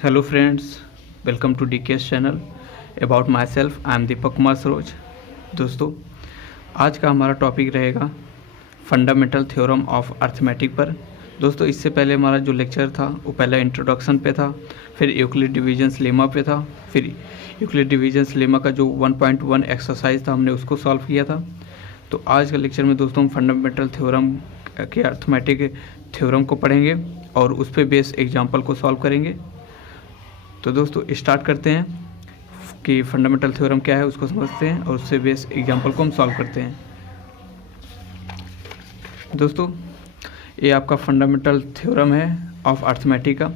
Hello friends, welcome to DK's channel. About myself, I am Deepak Kumar Saroj. दोस्तों, आज का हमारा टॉपिक रहेगा फंडामेंटल थ्योरम ऑफ अर्थमेटिक पर। दोस्तों, इससे पहले हमारा जो लेक्चर था वो पहला इंट्रोडक्शन पे था, फिर यूक्लिड डिवीजन्स लेमा पे था, फिर यूक्लिड डिवीजन्स लेमा का जो 1.1 एक्सरसाइज था हमने उसको सॉल्व किया था। तो आज के लेक्चर में दोस्तों हम फंडामेंटल थ्योरम के अर्थमेटिक थ्योरम को पढ़ेंगे और उस पर बेस एग्जाम्पल को सॉल्व करेंगे। तो दोस्तों स्टार्ट करते हैं कि फंडामेंटल थ्योरम क्या है उसको समझते हैं और उससे बेस एग्जांपल को हम सॉल्व करते हैं। दोस्तों, ये आपका फंडामेंटल थ्योरम है ऑफ अर्थमेटिक का।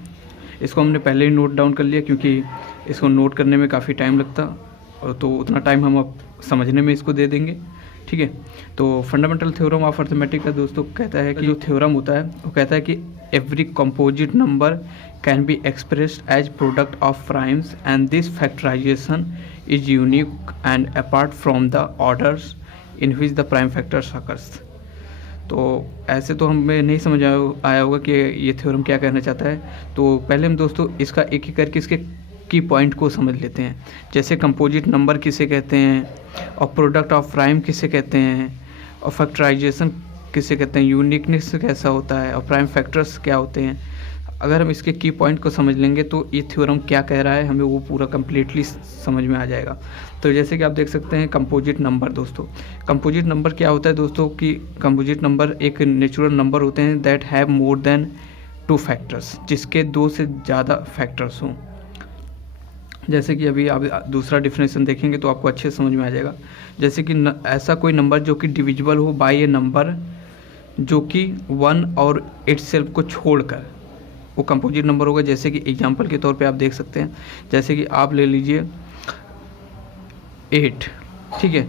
इसको हमने पहले ही नोट डाउन कर लिया क्योंकि इसको नोट करने में काफ़ी टाइम लगता और तो उतना टाइम हम अब समझने में इसको दे देंगे। ठीक है, तो फंडामेंटल थ्योरम ऑफ अर्थमेटिक का दोस्तों कहता है कि जो थ्योरम होता है वो कहता है कि every composite number can be expressed as product of primes and this factorisation is unique and apart from the orders in which the prime factors occurs. तो ऐसे तो हमें नहीं समझ आया होगा कि ये थ्योरम क्या कहना चाहता है। तो पहले हम दोस्तों इसका एक एक करके इसके की पॉइंट को समझ लेते हैं। जैसे कंपोजिट नंबर किसे कहते हैं और प्रोडक्ट ऑफ प्राइम किसे कहते हैं और फैक्टराइजेशन किसे कहते हैं, यूनिकनेस कैसा होता है और प्राइम फैक्टर्स क्या होते हैं। अगर हम इसके की पॉइंट को समझ लेंगे तो ये थ्योरम क्या कह रहा है हमें वो पूरा कम्प्लीटली समझ में आ जाएगा। तो जैसे कि आप देख सकते हैं कंपोजिट नंबर। दोस्तों, कंपोजिट नंबर क्या होता है दोस्तों कि कंपोजिट नंबर एक नेचुरल नंबर होते हैं that have more than 2 factors, जिसके 2 से ज़्यादा फैक्टर्स हों। जैसे कि अभी आप दूसरा डिफिनेशन देखेंगे तो आपको अच्छे समझ में आ जाएगा। जैसे कि ऐसा कोई नंबर जो कि डिविजिबल हो बाय ए नंबर जो कि 1 और इटसेल्फ को छोड़कर, वो कंपोजिट नंबर होगा। जैसे कि एग्जांपल के तौर पे आप देख सकते हैं, जैसे कि आप ले लीजिए 8। ठीक है,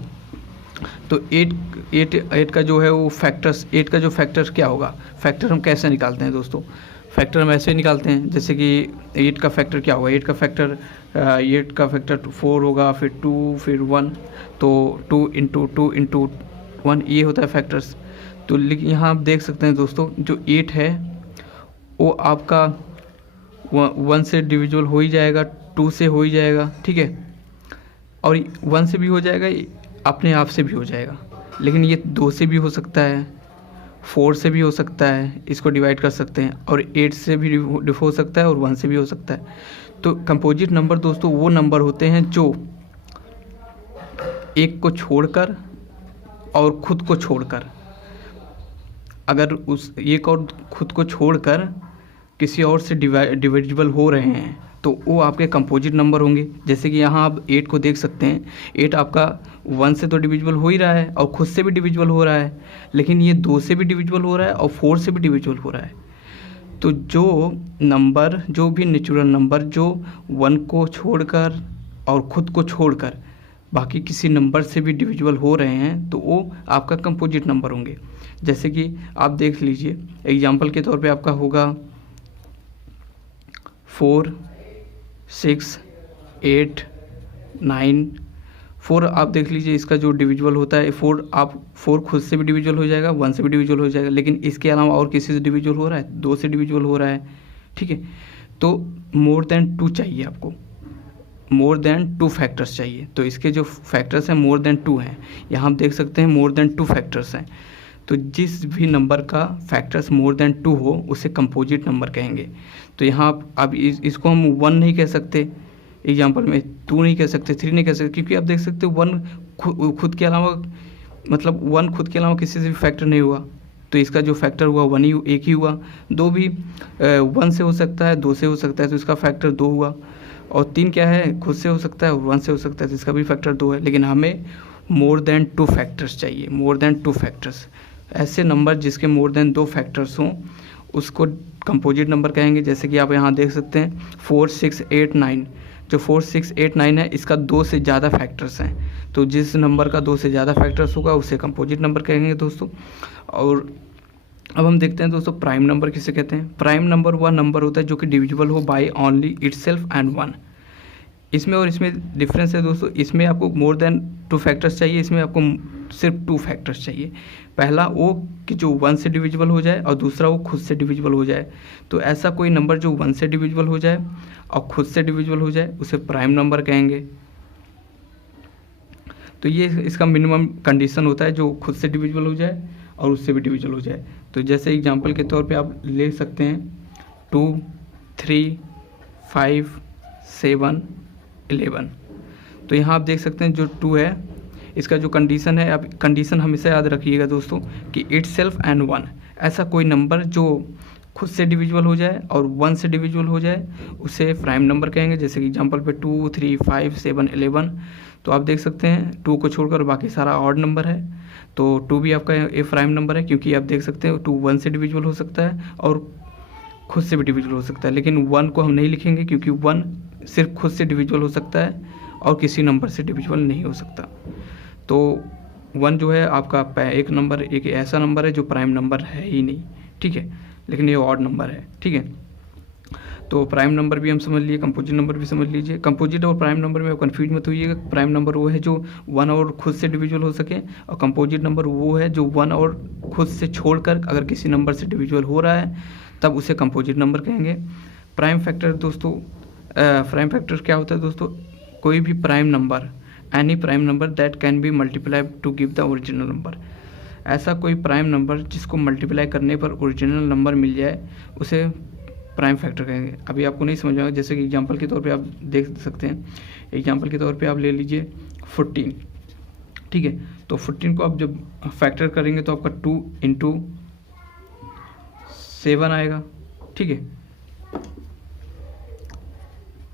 तो 8 का जो है वो फैक्टर्स, 8 का जो फैक्टर क्या होगा, फैक्टर हम कैसे निकालते हैं दोस्तों, फैक्टर हम ऐसे निकालते हैं। जैसे कि 8 का फैक्टर क्या होगा, 8 का फैक्टर 4 होगा, फिर 2, फिर 1, तो 2 इंटू 1 ये होता है फैक्टर्स। तो लेकिन यहाँ आप देख सकते हैं दोस्तों जो 8 है वो आपका 1 से डिविजिबल हो ही जाएगा, 2 से हो ही जाएगा। ठीक है, और 1 से भी हो जाएगा, अपने आप से भी हो जाएगा, लेकिन ये 2 से भी हो सकता है, 4 से भी हो सकता है, इसको डिवाइड कर सकते हैं, और 8 से भी हो सकता है और 1 से भी हो सकता है। तो कंपोजिट नंबर दोस्तों वो नंबर होते हैं जो एक को छोड़कर और खुद को छोड़कर, अगर उस एक और खुद को छोड़कर किसी और से डिविजिबल हो रहे हैं तो वो आपके कंपोजिट नंबर होंगे। जैसे कि यहाँ आप 8 को देख सकते हैं, 8 आपका 1 से तो डिविजिबल हो ही रहा है और खुद से भी डिविजिबल हो रहा है, लेकिन ये 2 से भी डिविजिबल हो रहा है और 4 से भी डिविजिबल हो रहा है। तो जो नंबर, जो भी नेचुरल नंबर जो 1 को छोड़कर और ख़ुद को छोड़कर बाकी किसी नंबर से भी डिविजिबल हो रहे हैं तो वो आपका कंपोजिट नंबर होंगे। जैसे कि आप देख लीजिए एग्जांपल के तौर पे आपका होगा 4, 6, 8, 9। 4 आप देख लीजिए, इसका जो डिविजिबल होता है 4 खुद से भी डिविजिबल हो जाएगा, 1 से भी डिविजिबल हो जाएगा, लेकिन इसके अलावा और किसी से डिविजिबल हो रहा है, 2 से डिविजिबल हो रहा है। ठीक है, तो मोर देन 2 चाहिए आपको, मोर देन 2 फैक्टर्स चाहिए। तो इसके जो फैक्टर्स हैं मोर देन 2 हैं, यहाँ आप देख सकते हैं मोर देन 2 फैक्टर्स हैं। तो जिस भी नंबर का फैक्टर्स मोर देन 2 हो उसे कंपोजिट नंबर कहेंगे। तो यहाँ अब इसको हम 1 नहीं कह सकते एग्जाम्पल में, 2 नहीं कह सकते, 3 नहीं कह सकते, क्योंकि आप देख सकते हो 1 खुद के अलावा, मतलब 1 खुद के अलावा किसी से भी फैक्टर नहीं हुआ, तो इसका जो फैक्टर हुआ 1 ही, एक ही हुआ। 2 भी 1 से हो सकता है, 2 से हो सकता है, तो इसका फैक्टर 2 हुआ। और 3 क्या है, खुद से हो सकता है और 1 से हो सकता है, तो इसका भी फैक्टर 2 है। लेकिन हमें मोर देन 2 फैक्टर्स चाहिए, मोर देन 2 फैक्टर्स। ऐसे नंबर जिसके मोर देन 2 फैक्टर्स हों उसको कंपोजिट नंबर कहेंगे। जैसे कि आप यहाँ देख सकते हैं 4, 6, 8, 9। जो 4, 6, 8, 9 है इसका 2 से ज़्यादा फैक्टर्स हैं, तो जिस नंबर का 2 से ज़्यादा फैक्टर्स होगा उसे कंपोजिट नंबर कहेंगे दोस्तों। और अब हम देखते हैं दोस्तों प्राइम नंबर किसे कहते हैं। प्राइम नंबर वह नंबर होता है जो कि डिविजिबल हो बाय ओनली इटसेल्फ एंड 1। इसमें और इसमें डिफरेंस है दोस्तों, इसमें आपको मोर देन 2 फैक्टर्स चाहिए, इसमें आपको सिर्फ 2 फैक्टर्स चाहिए। पहला वो कि जो 1 से डिविजिबल हो जाए और दूसरा वो खुद से डिविजिबल हो जाए। तो ऐसा कोई नंबर जो 1 से डिविजिबल हो जाए और खुद से डिविजिबल हो जाए उसे प्राइम नंबर कहेंगे। तो ये इसका मिनिमम कंडीशन होता है, जो खुद से डिविजिबल हो जाए और उससे भी डिविजिबल हो जाए। तो जैसे एग्जांपल के तौर पे आप ले सकते हैं 2, 3, 5, 7, 11। तो यहाँ आप देख सकते हैं जो 2 है इसका जो कंडीशन है, आप कंडीशन हमेशा याद रखिएगा दोस्तों कि इटसेल्फ एंड 1, ऐसा कोई नंबर जो खुद से डिविजिबल हो जाए और 1 से डिविजिबल हो जाए उसे प्राइम नंबर कहेंगे। जैसे कि एग्जांपल पे 2, 3, 5, 7, 11। तो आप देख सकते हैं 2 को छोड़कर बाकी सारा ऑड नंबर है, तो 2 भी आपका ए प्राइम नंबर है, क्योंकि आप देख सकते हैं 2 1 से डिविजिबल हो सकता है और खुद से भी डिविजिबल हो सकता है। लेकिन 1 को हम नहीं लिखेंगे क्योंकि 1 सिर्फ खुद से डिविजिबल हो सकता है और किसी नंबर से डिविजिबल नहीं हो सकता। तो 1 जो है आपका एक नंबर, एक ऐसा नंबर है जो प्राइम नंबर है ही नहीं, ठीक है, लेकिन ये ऑड नंबर है, ठीक है। तो प्राइम नंबर भी हम समझ लिए, कंपोजिट नंबर भी समझ लीजिए। कंपोजिट और प्राइम नंबर में कंफ्यूज मत होइएगा। प्राइम नंबर वो है जो 1 और खुद से डिविजिबल हो सके, और कंपोजिट नंबर वो है जो 1 और खुद से छोड़कर अगर किसी नंबर से डिविजिबल हो रहा है तब उसे कंपोजिट नंबर कहेंगे। प्राइम फैक्टर दोस्तों, प्राइम फैक्टर क्या होता है दोस्तों? कोई भी prime number, any prime number that can be multiply two give the original number. ऐसा कोई प्राइम नंबर जिसको मल्टीप्लाई करने पर ओरिजिनल नंबर मिल जाए उसे प्राइम फैक्टर कहेंगे। अभी आपको नहीं समझ आएगा, जैसे कि एग्जांपल के तौर पे आप देख सकते हैं। एग्जांपल के तौर पे आप ले लीजिए 14, ठीक है। तो 14 को आप जब फैक्टर करेंगे तो आपका 2 × 7 आएगा, ठीक है,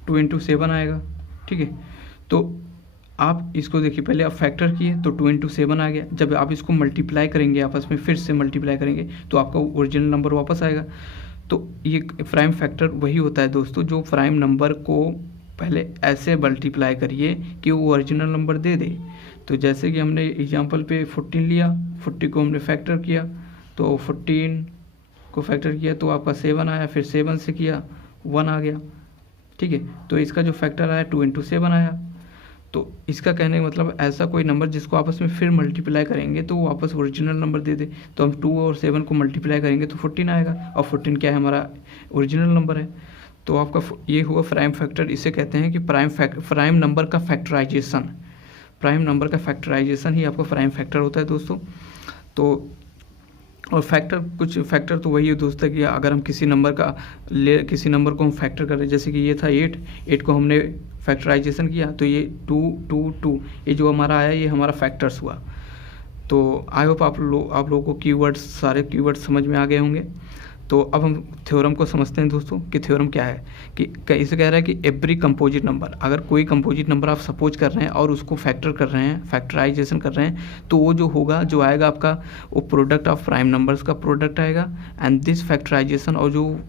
2 × 7 आएगा, ठीक है। तो आप इसको देखिए, पहले आप फैक्टर किए तो 2 × 7 आ गया। जब आप इसको मल्टीप्लाई करेंगे, आपस में फिर से मल्टीप्लाई करेंगे तो आपका ओरिजिनल नंबर वापस आएगा। तो ये प्राइम फैक्टर वही होता है दोस्तों, जो प्राइम नंबर को पहले ऐसे मल्टीप्लाई करिए कि वो ओरिजिनल नंबर दे दे। तो जैसे कि हमने एग्जांपल पे 14 लिया, 40 को हमने फैक्टर किया, तो 14 को फैक्टर किया तो आपका 7 आया, फिर 7 से किया 1 आ गया, ठीक है। तो इसका जो फैक्टर आया 2 × 7 आया। तो इसका कहने का मतलब ऐसा कोई नंबर जिसको आपस में फिर मल्टीप्लाई करेंगे तो वो वापस ओरिजिनल नंबर दे दे। तो हम 2 और 7 को मल्टीप्लाई करेंगे तो 14 आएगा, और 14 क्या है? हमारा ओरिजिनल नंबर है। तो आपका ये हुआ प्राइम फैक्टर। इसे कहते हैं कि प्राइम नंबर का फैक्टराइजेशन। प्राइम नंबर का फैक्टराइजेशन ही आपका प्राइम फैक्टर होता है दोस्तों। तो और फैक्टर, कुछ फैक्टर तो वही है दोस्तों कि अगर हम किसी नंबर को हम फैक्टर कर रहे हैं, जैसे कि ये था 8 को हमने फैक्टराइजेशन किया तो ये 2 2 2 ये जो हमारा आया ये हमारा फैक्टर्स हुआ। तो आई होप आप लोगों को कीवर्ड्स, सारे कीवर्ड्स समझ में आ गए होंगे। तो अब हम थ्योरम को समझते हैं दोस्तों कि थ्योरम क्या है। कि इसे कह रहा है कि एवरी कंपोजिट नंबर, अगर कोई कंपोजिट नंबर आप सपोज कर रहे हैं और उसको फैक्टर कर रहे हैं, फैक्टराइजेशन कर रहे हैं, तो वो जो होगा, जो आएगा आपका, वो प्रोडक्ट ऑफ प्राइम नंबर्स का प्रोडक्ट आएगा। एंड दिस फैक्टराइजेशन, और जो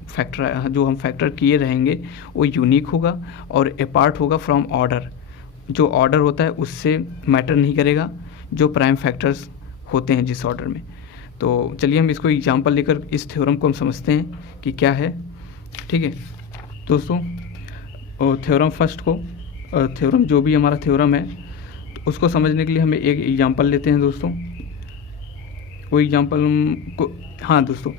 हम फैक्टर किए रहेंगे वो यूनिक होगा और अपार्ट होगा फ्रॉम ऑर्डर। जो ऑर्डर होता है उससे मैटर नहीं करेगा, जो प्राइम फैक्टर्स होते हैं जिस ऑर्डर में। तो चलिए हम इसको एग्जांपल लेकर इस थ्योरम को हम समझते हैं कि क्या है, ठीक है दोस्तों। और थ्योरम फर्स्ट को, थ्योरम जो भी हमारा थ्योरम है तो उसको समझने के लिए हमें एक एग्जांपल लेते हैं दोस्तों। वो एग्जांपल को, हाँ दोस्तों,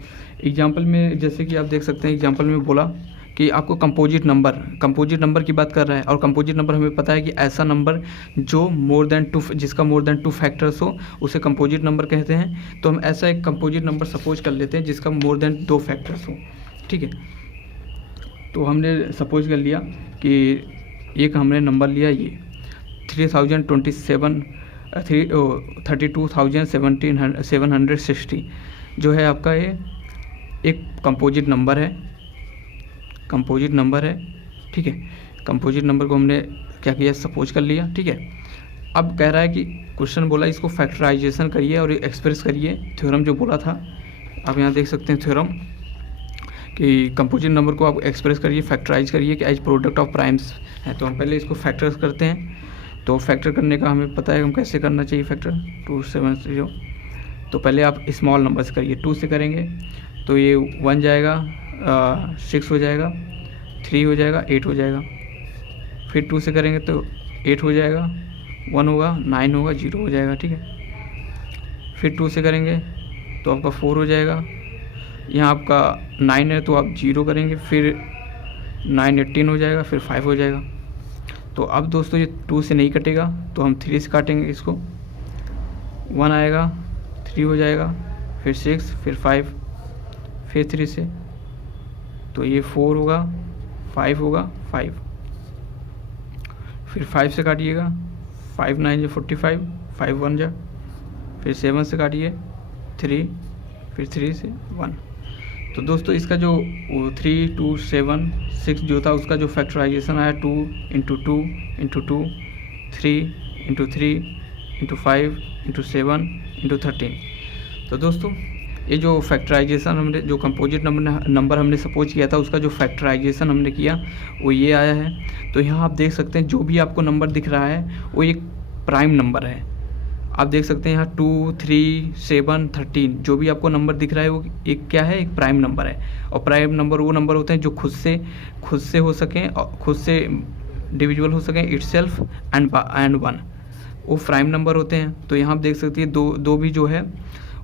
एग्जांपल में जैसे कि आप देख सकते हैं, एग्जांपल में बोला कि आपको कंपोजिट नंबर की बात कर रहा है। और कंपोजिट नंबर हमें पता है कि ऐसा नंबर जो जिसका मोर देन 2 फैक्टर्स हो उसे कंपोजिट नंबर कहते हैं। तो हम ऐसा एक कंपोजिट नंबर सपोज कर लेते हैं जिसका मोर देन 2 फैक्टर्स हो, ठीक है। तो हमने सपोज कर लिया कि एक हमने नंबर लिया ये 32,760 जो है आपका, ये एक कंपोजिट नंबर है, ठीक है। कंपोजिट नंबर को हमने क्या किया, सपोज कर लिया, ठीक है। अब कह रहा है कि क्वेश्चन बोला इसको फैक्टराइजेशन करिए और एक्सप्रेस करिए। थ्योरम जो बोला था आप यहाँ देख सकते हैं थ्योरम कि कंपोजिट नंबर को आप एक्सप्रेस करिए, फैक्टराइज करिए कि एज प्रोडक्ट ऑफ प्राइम्स है। तो हम पहले इसको फैक्टर्स करते हैं। तो फैक्टर करने का हमें पता है हम कैसे करना चाहिए फैक्टर, 270। तो पहले आप स्मॉल नंबर से करिए, 2 से करेंगे तो ये 1 जाएगा, 6 हो जाएगा, 3 हो जाएगा, 8 हो जाएगा, फिर 2 से करेंगे तो 8 हो जाएगा, 1 होगा, 9 होगा, 0 हो जाएगा, ठीक है। फिर 2 से करेंगे तो आपका 4 हो जाएगा, यहाँ आपका 9 है तो आप 0 करेंगे, फिर 9 18 हो जाएगा, फिर 5 हो जाएगा। तो अब दोस्तों ये 2 से नहीं कटेगा तो हम 3 से काटेंगे इसको, 1 आएगा, 3 हो जाएगा, फिर 6, फिर 5, फिर 3 से, तो ये 4 होगा, 5 होगा, 5, फिर 5 से काटिएगा, 5 9 जो 45, 5 1 जा, फिर 7 से काटिए 3, फिर 3 से 1। तो दोस्तों इसका जो 3 2 7 6 जो था उसका जो फैक्टराइजेशन आया 2 into 2 into 2, 3 into 3 into 5 into 7 into 13। तो दोस्तों ये जो फैक्टराइजेशन हमने जो कंपोजिट नंबर हमने सपोज किया था उसका जो फैक्टराइजेशन हमने किया वो ये आया है। तो यहाँ आप देख सकते हैं जो भी आपको नंबर दिख रहा है वो एक प्राइम नंबर है। आप देख सकते हैं यहाँ 2 3 7 13 जो भी आपको नंबर दिख रहा है वो एक क्या है, एक प्राइम नंबर है। और प्राइम नंबर वो नंबर होते हैं जो खुद से हो सकें और खुद से डिविजिबल हो सकें, इटसेल्फ एंड वन, वो प्राइम नंबर होते हैं। तो यहाँ आप देख सकते हैं दो भी जो है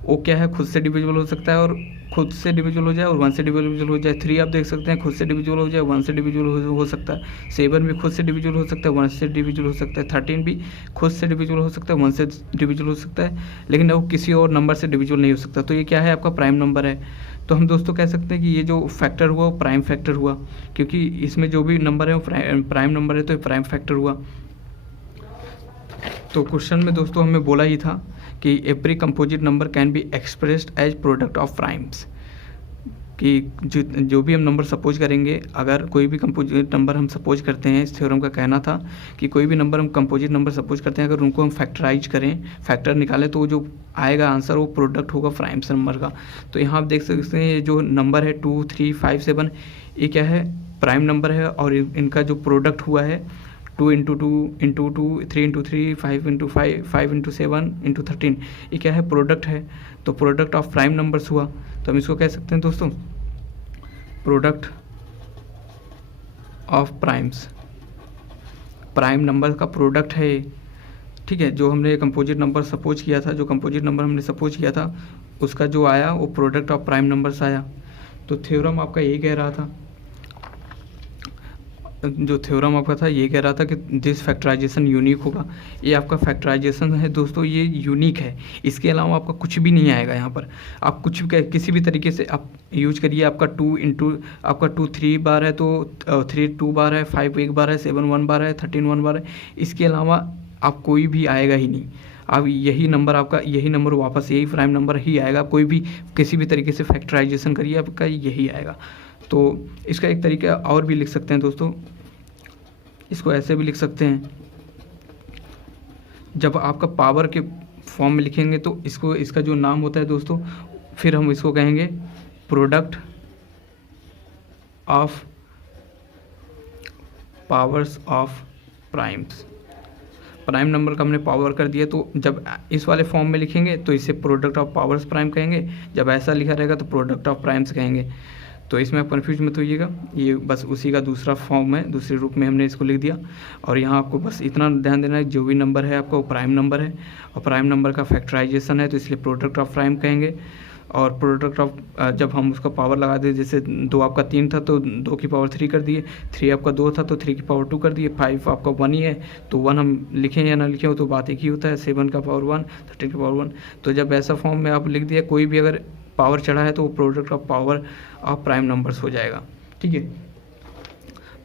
वो क्या है, खुद से डिविजिबल हो सकता है और खुद से डिविजिबल हो जाए और 1 से डिविजिबल हो जाए। 3 आप देख सकते हैं खुद से डिविजिबल हो जाए, 1 से डिविजिबल हो सकता है। 7 भी खुद से डिविजिबल हो सकता है, 1 से डिविजिबल हो सकता है। 13 भी खुद से डिविजिबल हो सकता है, 1 से डिविजिबल हो सकता है, लेकिन वो किसी और नंबर से डिविजिबल नहीं हो सकता। तो ये क्या है, आपका प्राइम नंबर है। तो हम दोस्तों कह सकते हैं कि ये जो फैक्टर हुआ वो प्राइम फैक्टर हुआ, क्योंकि इसमें जो भी नंबर है वो प्राइम नंबर है, तो ये प्राइम फैक्टर हुआ। तो क्वेश्चन में दोस्तों हमें बोला ही था कि every composite number can be expressed as product of primes, कि जो भी हम नंबर सपोज करेंगे, अगर कोई भी कंपोजिट नंबर हम सपोज करते हैं, इस थ्योरम का कहना था कि कोई भी नंबर हम कंपोजिट नंबर सपोज करते हैं, अगर उनको हम फैक्टराइज करें, फैक्टर निकालें, तो जो आएगा आंसर वो प्रोडक्ट होगा प्राइम्स नंबर का। तो यहाँ आप देख सकते हैं ये जो नंबर है 2 3 5 7 ये क्या है, प्राइम नंबर है और इनका जो प्रोडक्ट हुआ है 2 into 2 into 2, 3 into 3, 5 into 5, 5 into 7 into 13, ये क्या है, प्रोडक्ट है। तो प्रोडक्ट ऑफ प्राइम नंबर्स हुआ। तो हम इसको कह सकते हैं दोस्तों product of primes, prime number का प्रोडक्ट है, ठीक है। जो हमने कंपोजिट नंबर सपोज किया था, जो कंपोजिट नंबर हमने सपोज किया था उसका जो आया वो प्रोडक्ट ऑफ प्राइम नंबर्स आया। तो थ्योरम आपका यही कह रहा था, जो थ्योरम आपका था ये कह रहा था कि दिस फैक्टराइजेशन यूनिक होगा। ये आपका फैक्टराइजेशन है दोस्तों, ये यूनिक है, इसके अलावा आपका कुछ भी नहीं आएगा। यहाँ पर आप कुछ भी किसी भी तरीके से आप यूज करिए। आपका 2 इंटू आपका 2 3 बार है तो 3 2 बार है, 5 1 बार है, 7 1 बार है, 13 1 बार है, इसके अलावा आप कोई भी आएगा ही नहीं। अब यही नंबर आपका, यही नंबर वापस यही प्राइम नंबर ही आएगा। कोई भी किसी भी तरीके से फैक्टराइजेशन करिए आपका यही आएगा। तो इसका एक तरीका और भी लिख सकते हैं दोस्तों, इसको ऐसे भी लिख सकते हैं, जब आपका पावर के फॉर्म में लिखेंगे तो इसका जो नाम होता है दोस्तों, फिर हम इसको कहेंगे product of powers of primes. Prime number का हमने पावर कर दिया, तो जब इस वाले फॉर्म में लिखेंगे तो इसे प्रोडक्ट ऑफ पावर्स प्राइम कहेंगे, जब ऐसा लिखा रहेगा तो प्रोडक्ट ऑफ प्राइम्स कहेंगे। तो इसमें आप कन्फ्यूज मत होइएगा, ये बस उसी का दूसरा फॉर्म है, दूसरे रूप में हमने इसको लिख दिया। और यहाँ आपको बस इतना ध्यान देना है, जो भी नंबर है आपका वो प्राइम नंबर है और प्राइम नंबर का फैक्टराइजेशन है, तो इसलिए प्रोडक्ट ऑफ प्राइम कहेंगे। और प्रोडक्ट ऑफ जब हम उसका पावर लगा दें, जैसे 2 आपका 3 था तो 2 की पावर 3 कर दिए, 3 आपका 2 था तो 3 की पावर 2 कर दिए, 5 आपका 1 ही है तो 1 हम लिखें या ना लिखें वो तो बात एक ही होता है, 7 का पावर 1, 13 का पावर 1। तो जब ऐसा फॉर्म में आप लिख दिया, कोई भी अगर पावर चढ़ा है तो वो product of power of prime numbers हो जाएगा, ठीक है।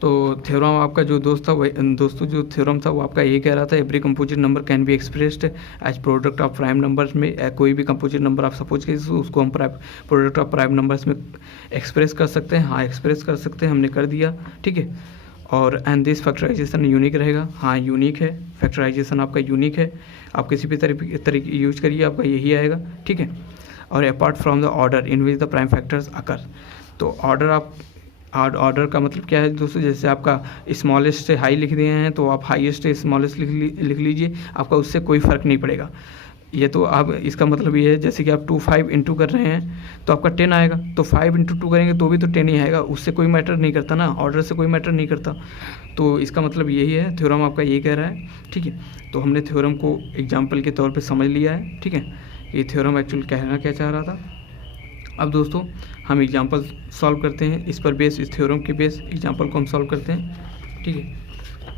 तो थ्योरम आपका जो दोस्तों जो थ्योरम था वो आपका ये कह रहा था every composite number can be expressed as product of prime numbers में। कोई भी कंपोजिट नंबर आप सपोज कीजिए उसको हम प्रोडक्ट ऑफ प्राइम नंबर्स में एक्सप्रेस कर सकते हैं। हाँ, एक्सप्रेस कर सकते हैं, हमने कर दिया, ठीक है। और एंड दिस फैक्टराइजेशन यूनिक रहेगा। हाँ, यूनिक है, फैक्टराइजेशन आपका यूनिक है, आप किसी भी तरीके यूज करिए आपका यही आएगा, ठीक है। और apart from the order in which the prime factors occur, तो ऑर्डर का मतलब क्या है दोस्तों, जैसे आपका स्मॉलेस्ट से हाई लिख दिए हैं तो आप हाईएस्ट से स्मॉलेस्ट लिख लीजिए, आपका उससे कोई फ़र्क नहीं पड़ेगा। ये तो आप इसका मतलब ये है जैसे कि आप 2 5 इंटू कर रहे हैं तो आपका 10 आएगा, तो 5 इंटू 2 करेंगे तो भी तो 10 ही आएगा, उससे कोई मैटर नहीं करता ना, ऑर्डर से कोई मैटर नहीं करता। तो इसका मतलब यही है, थ्योरम आपका यही कह रहा है, ठीक है। तो हमने थ्योरम को एग्जाम्पल के तौर पे समझ लिया है, ठीक है। ये थ्योरम एक्चुअली कहना क्या चाह रहा था। अब दोस्तों हम एग्जाम्पल सॉल्व करते हैं, इस पर बेस, इस थ्योरम के बेस एग्जाम्पल को हम सॉल्व करते हैं, ठीक है।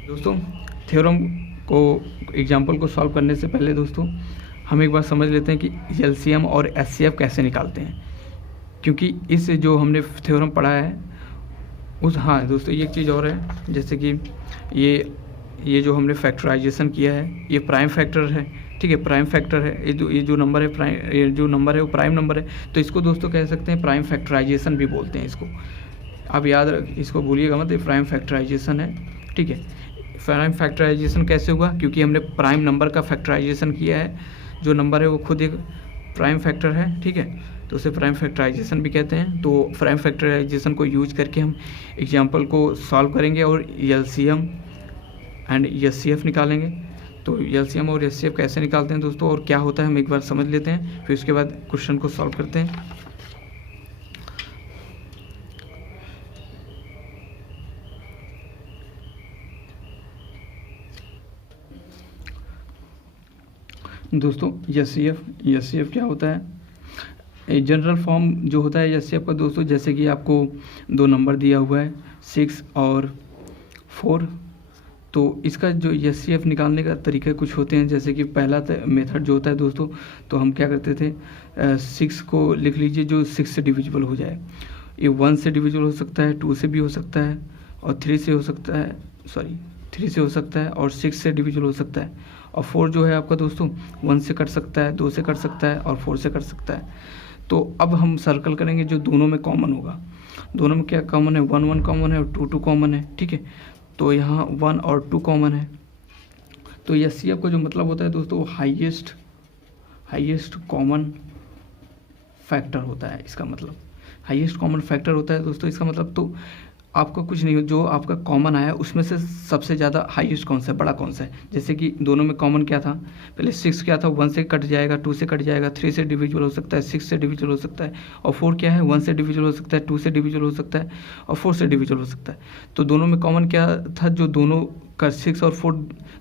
दोस्तों थ्योरम को, एग्जाम्पल को सॉल्व करने से पहले दोस्तों हम एक बार समझ लेते हैं कि एलसीएम और एचसीएफ कैसे निकालते हैं, क्योंकि इस जो हमने थ्योरम पढ़ा है उस, हाँ दोस्तों ये एक चीज़ और है, जैसे कि ये जो हमने फैक्टराइजेशन किया है ये प्राइम फैक्टर है, ठीक है, प्राइम फैक्टर है, ये जो नंबर है प्राइम, ये जो नंबर है वो प्राइम नंबर है, तो इसको दोस्तों कह सकते हैं प्राइम फैक्टराइजेशन भी बोलते हैं इसको। आप याद इसको भूलिएगा मत, ये प्राइम फैक्टराइजेशन है, ठीक है। प्राइम फैक्टराइजेशन कैसे हुआ, क्योंकि हमने प्राइम नंबर का फैक्टराइजेशन किया है, जो नंबर है वो खुद एक प्राइम फैक्टर है, ठीक है, तो उसे प्राइम फैक्टराइजेशन भी कहते हैं। तो प्राइम फैक्टराइजेशन को यूज करके हम एग्जाम्पल को सॉल्व करेंगे और एलसीएम एंड एचसीएफ निकालेंगे। तो एलसीएम और एचसीएफ कैसे निकालते हैं दोस्तों और क्या होता है हम एक बार समझ लेते हैं, फिर उसके बाद क्वेश्चन को सॉल्व करते हैं। दोस्तों एचसीएफ क्या होता है, जनरल फॉर्म जो होता है एचसीएफ का दोस्तों, जैसे कि आपको दो नंबर दिया हुआ है 6 और 4, तो इसका जो एचसीएफ निकालने का तरीका कुछ होते हैं। जैसे कि पहला मेथड जो होता है दोस्तों, तो हम क्या करते थे, 6 को लिख लीजिए जो 6 से डिविजिबल हो जाए, ये 1 से डिविजिबल हो सकता है, 2 से भी हो सकता है और 3 से हो सकता है, 3 से हो सकता है और 6 से डिविजिबल हो सकता है। और 4 जो है आपका दोस्तों 1 से कट सकता है, 2 से कट सकता है और 4 से कट सकता है। तो अब हम सर्कल करेंगे जो दोनों में कॉमन होगा, दोनों में क्या कॉमन है, 1 1 कॉमन है और 2 2 कॉमन है, ठीक है। तो यहाँ 1 और 2 कॉमन है। तो एचसीएफ का जो मतलब होता है दोस्तों हाईएस्ट कॉमन फैक्टर होता है, इसका मतलब हाईएस्ट कॉमन फैक्टर होता है दोस्तों। इसका मतलब तो आपका कुछ नहीं हो, जो आपका कॉमन आया उसमें से सबसे ज़्यादा हाईएस्ट कौन सा है, बड़ा कौन सा है। जैसे कि दोनों में कॉमन क्या था, पहले 6 क्या था, 1 से कट जाएगा, 2 से कट जाएगा, 3 से डिविजिबल हो सकता है, 6 से डिविजिबल हो सकता है, और 4 क्या है, 1 से डिविजिबल हो सकता है, 2 से डिविजिबल हो सकता है और 4 से डिविजिबल हो सकता है। तो दोनों में कॉमन क्या था, जो दोनों का 6 और 4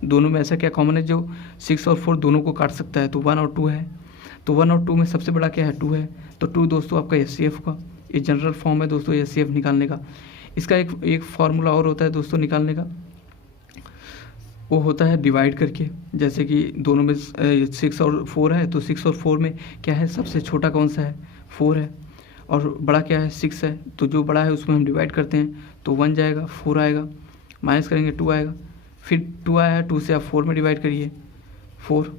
दोनों में ऐसा क्या कॉमन है जो 6 और 4 दोनों को काट सकता है, तो 1 और 2 है। तो 1 और 2 में सबसे बड़ा क्या है, 2 है। तो 2 दोस्तों आपका एचसीएफ का, ये जनरल फॉर्म है दोस्तों एचसीएफ निकालने का। इसका एक फार्मूला और होता है दोस्तों निकालने का, वो होता है डिवाइड करके। जैसे कि दोनों में 6 और 4 है, तो 6 और 4 में क्या है, सबसे छोटा कौन सा है, 4 है, और बड़ा क्या है, 6 है। तो जो बड़ा है उसमें हम डिवाइड करते हैं, तो 1 जाएगा, 4 आएगा, माइनस करेंगे 2 आएगा, फिर 2 आया है, 2 से आप 4 में डिवाइड करिए, 4।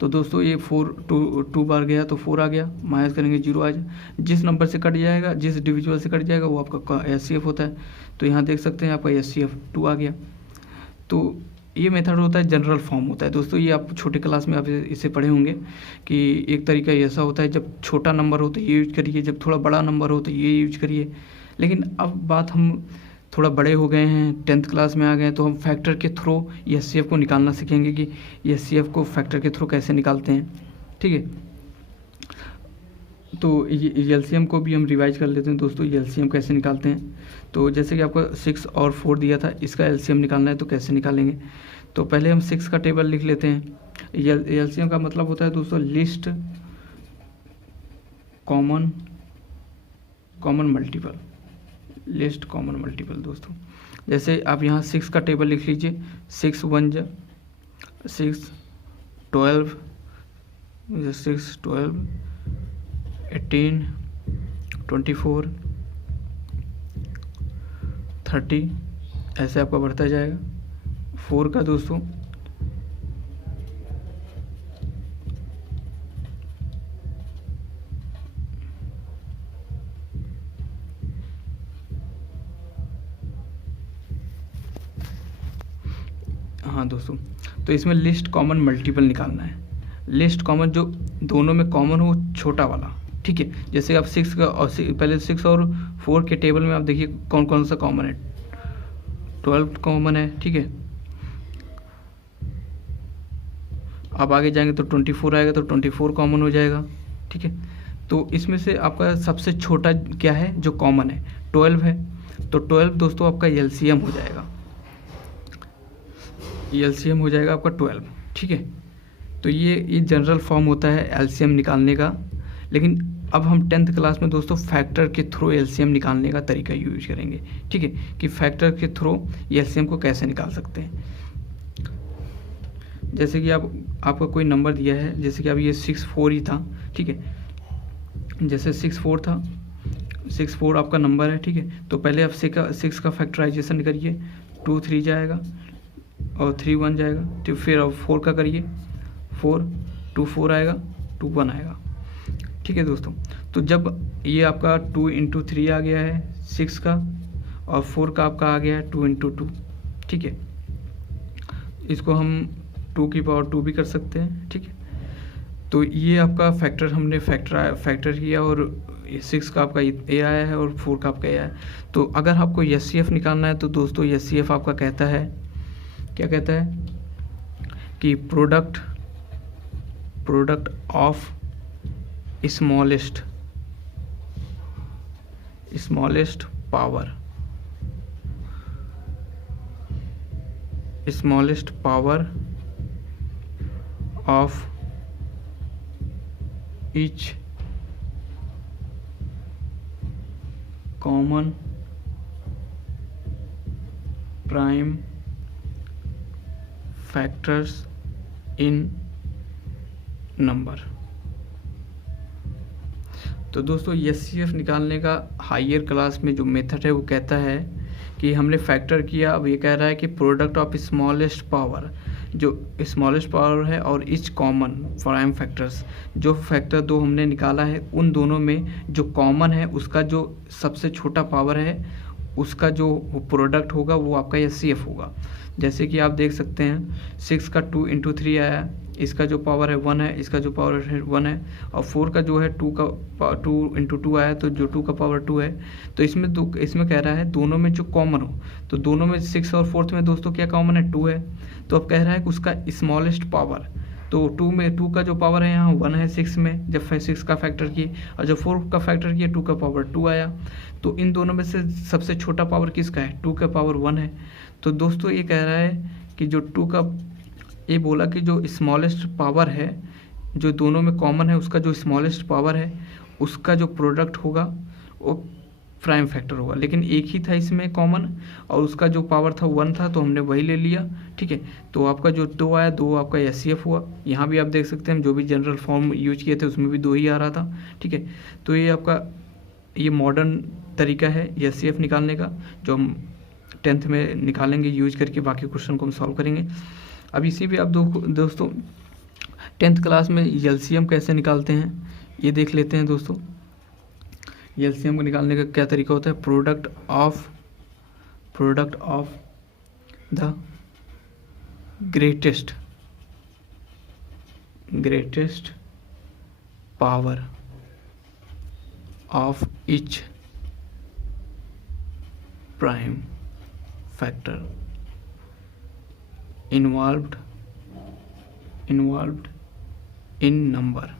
तो दोस्तों ये 2 बार गया तो 4 आ गया, माइनस करेंगे 0 आ जाए। जिस नंबर से कट जाएगा, जिस डिविजिबल से कट जाएगा वो आपका एचसीएफ होता है। तो यहाँ देख सकते हैं आपका एचसीएफ 2 आ गया। तो ये मेथड होता है, जनरल फॉर्म होता है दोस्तों। ये आप छोटे क्लास में आप इसे पढ़े होंगे कि एक तरीका ऐसा होता है, जब छोटा नंबर हो तो ये यूज करिए, जब थोड़ा बड़ा नंबर हो तो ये यूज करिए। लेकिन अब बात हम थोड़ा बड़े हो गए हैं, 10th क्लास में आ गए हैं, तो हम फैक्टर के थ्रू एचसीएफ को निकालना सीखेंगे कि एचसीएफ को फैक्टर के थ्रू कैसे निकालते हैं, ठीक है। तो एलसीएम को भी हम रिवाइज कर लेते हैं दोस्तों, एलसीएम कैसे निकालते हैं। तो जैसे कि आपको 6 और 4 दिया था, इसका एलसीएम निकालना है तो कैसे निकालेंगे। तो पहले हम 6 का टेबल लिख लेते हैं। एलसीएम का मतलब होता है दोस्तों list common multiple, list common multiple दोस्तों। जैसे आप यहाँ 6 का टेबल लिख लीजिए, 6 1 6 12 6 12 18 24 30, ऐसे आपका बढ़ता जाएगा। 4 का दोस्तों हाँ दोस्तों, तो इसमें लिस्ट कॉमन मल्टीपल निकालना है। लिस्ट कॉमन जो दोनों में कॉमन हो, छोटा वाला, ठीक है। जैसे आप 6 का और पहले 6 और 4 के टेबल में आप देखिए कौन कौन सा कॉमन है, 12 कॉमन है, ठीक है। आप आगे जाएंगे तो 24 आएगा, तो 24 कॉमन हो जाएगा। ठीक है, तो इसमें से आपका सबसे छोटा क्या है जो कॉमन है, 12 है। तो 12 दोस्तों आपका एलसीएम हो जाएगा, एलसीएम हो जाएगा आपका 12। ठीक है, तो ये जनरल फॉर्म होता है एलसीएम निकालने का। लेकिन अब हम 10th क्लास में दोस्तों फैक्टर के थ्रू एलसीएम निकालने का तरीका यूज करेंगे। ठीक है, कि फैक्टर के थ्रू एलसीएम को कैसे निकाल सकते हैं। जैसे कि आपका कोई नंबर दिया है, जैसे कि अब ये 64 ही था। ठीक है, जैसे 64 था, 64 आपका नंबर है। ठीक है, तो पहले आप 6 का फैक्टराइजेशन करिए, 2 3 जाएगा और 3 1 जाएगा। तो फिर अब 4 का करिए, 4 2 4 आएगा, 2 1 आएगा। ठीक है दोस्तों, तो जब ये आपका 2 × 3 आ गया है 6 का, और 4 का आपका आ गया है 2 × 2। ठीक है, इसको हम 2 की पावर 2 भी कर सकते हैं। ठीक है, तो ये आपका फैक्टर हमने फैक्टर किया, और 6 का आपका ए आया है और 4 का आपका ए आया है। तो अगर आपको एचसीएफ निकालना है तो दोस्तों एचसीएफ आपका कहता है, क्या कहता है कि product of smallest power of each common prime factors in number। तो दोस्तों एचसीएफ निकालने का हायर क्लास में जो मेथड है वो कहता है कि हमने फैक्टर किया, अब ये कह रहा है कि प्रोडक्ट ऑफ स्मॉलेस्ट पावर, जो स्मॉलेस्ट पावर है और इच कॉमन प्राइम फैक्टर्स, जो फैक्टर दो हमने निकाला है उन दोनों में जो कॉमन है उसका जो सबसे छोटा पावर है उसका जो प्रोडक्ट होगा वो आपका एचसीएफ होगा। जैसे कि आप देख सकते हैं 6 का 2 × 3 आया, इसका जो पावर है 1 है, इसका जो पावर है 1 है, और 4 का जो है 2 × 2 आया, तो जो 2 का पावर 2 है। तो इसमें कह रहा है दोनों में जो कॉमन हो, तो दोनों में 6 और 4 में दोस्तों क्या कॉमन है, 2 है। तो अब कह रहा है कि उसका स्मॉलेस्ट पावर, तो 2 का जो पावर है यहाँ 1 है 6 में, जब 6 का फैक्टर किए, और जब 4 का फैक्टर किए 2 का पावर 2 आया। तो इन दोनों में से सबसे छोटा पावर किसका है, 2 का पावर 1 है। तो दोस्तों ये कह रहा है कि जो 2 का, ये बोला कि जो स्मॉलेस्ट पावर है जो दोनों में कॉमन है उसका जो स्मॉलेस्ट पावर है उसका जो प्रोडक्ट होगा वो प्राइम फैक्टर होगा। लेकिन एक ही था इसमें कॉमन, और उसका जो पावर था 1 था, तो हमने वही ले लिया। ठीक है, तो आपका जो 2 आया, 2 आपका एचसीएफ हुआ। यहाँ भी आप देख सकते हैं जो भी जनरल फॉर्म यूज किए थे उसमें भी 2 ही आ रहा था। ठीक है, तो ये आपका ये मॉडर्न तरीका है एचसीएफ निकालने का, जो हम 10th में निकालेंगे यूज करके, बाकी क्वेश्चन को हम सॉल्व करेंगे। अब इसी भी आप दोस्तों 10th क्लास में एलसीएम कैसे निकालते हैं ये देख लेते हैं दोस्तों। एलसीएम को निकालने का क्या तरीका होता है, product of the greatest power of each prime factor involved in number.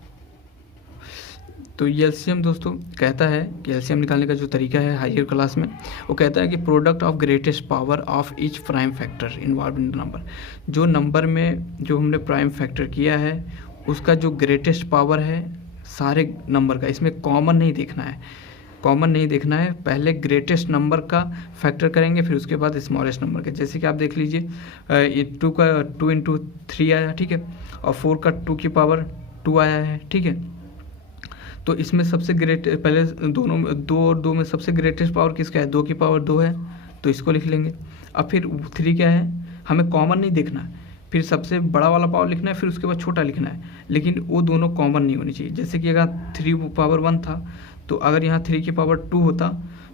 तो एलसीएम दोस्तों कहता है कि एलसीएम निकालने का जो तरीका है हायर क्लास में, वो कहता है कि product of greatest power of each prime factor involve in number. जो नंबर में जो हमने प्राइम फैक्टर किया है उसका जो ग्रेटेस्ट पावर है सारे नंबर का, इसमें कॉमन नहीं देखना है, पहले ग्रेटेस्ट नंबर का फैक्टर करेंगे फिर उसके बाद स्मॉलेस्ट नंबर का। जैसे कि आप देख लीजिए 2 का 2 × 3 आया, ठीक है, और 4 का 2 की पावर 2 आया है। ठीक है, तो इसमें सबसे पहले दोनों में 2 और 2 में सबसे ग्रेटेस्ट पावर किसका है, 2 की पावर 2 है, तो इसको लिख लेंगे। अब फिर 3 क्या है, हमें कॉमन नहीं देखना है, फिर सबसे बड़ा वाला पावर लिखना है, फिर उसके बाद छोटा लिखना है, लेकिन वो दोनों कॉमन नहीं होनी चाहिए। जैसे कि अगर 3 पावर 1 था, तो अगर यहाँ 3 की पावर 2 होता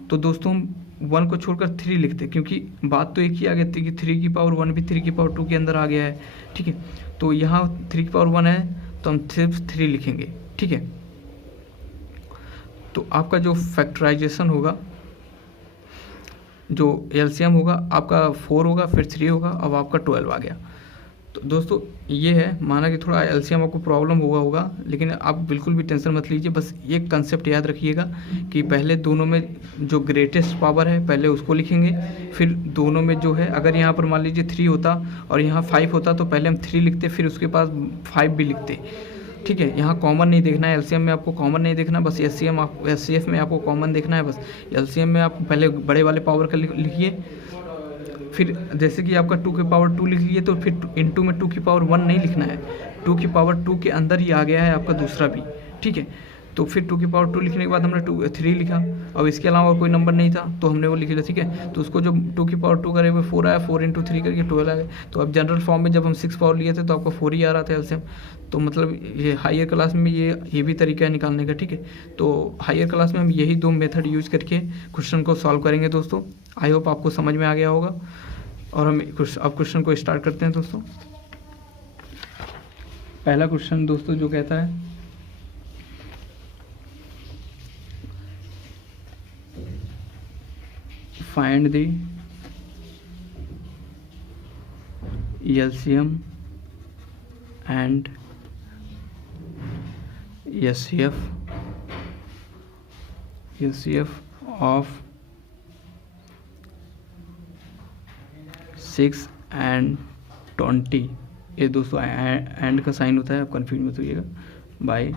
तो दोस्तों हम 1 को छोड़कर 3 लिखते, क्योंकि बात तो एक ही आ गई थी कि 3 की पावर 1 भी 3 की पावर 2 के अंदर आ गया है। ठीक है, तो यहाँ 3 की पावर 1 है तो हम सिर्फ 3 लिखेंगे। ठीक है, तो आपका जो फैक्टराइजेशन होगा, जो एलसीएम होगा आपका 4 होगा, फिर 3 होगा, अब आपका 12 आ गया। तो दोस्तों ये है, माना कि थोड़ा एलसीएम आपको प्रॉब्लम होगा, लेकिन आप बिल्कुल भी टेंशन मत लीजिए। बस ये कंसेप्ट याद रखिएगा कि पहले दोनों में जो ग्रेटेस्ट पावर है पहले उसको लिखेंगे, फिर दोनों में जो है, अगर यहाँ पर मान लीजिए 3 होता और यहाँ 5 होता तो पहले हम 3 लिखते, फिर उसके पास 5 भी लिखते। ठीक है, यहाँ कॉमन नहीं देखना है, एलसीएम में आपको कॉमन नहीं देखना, बस एचसीएफ में आपको कॉमन देखना है। बस एलसीएम में आप पहले बड़े वाले पावर का लिखिए, फिर जैसे कि आपका 2 की पावर 2 लिख लिए तो फिर इनटू में 2 की पावर 1 नहीं लिखना है, 2 की पावर 2 के अंदर ही आ गया है आपका दूसरा भी। ठीक है, तो फिर 2 की पावर 2 लिखने के बाद हमने 3 लिखा, अब इसके अलावा और कोई नंबर नहीं था तो हमने वो लिख लिया। ठीक है, तो उसको जो 2 की पावर 2 करे वो 4 आया, 4 × 3 करके 12 आ गया। तो अब जनरल फॉर्म में जब हम 6 पावर लिए थे तो आपका 4 ही आ रहा था एलसीएम। तो मतलब ये हायर क्लास में ये भी तरीका है निकालने का। ठीक है, तो हायर क्लास में हम यही 2 मेथड यूज करके क्वेश्चन को सॉल्व करेंगे दोस्तों। आई होप आपको समझ में आ गया होगा, और हम अब क्वेश्चन को स्टार्ट करते हैं दोस्तों। पहला क्वेश्चन दोस्तों जो कहता है find the LCM and HCF of 6 and 20। ये दोस्तों एंड का साइन होता है, आप कन्फ्यूज मत होइएगा। By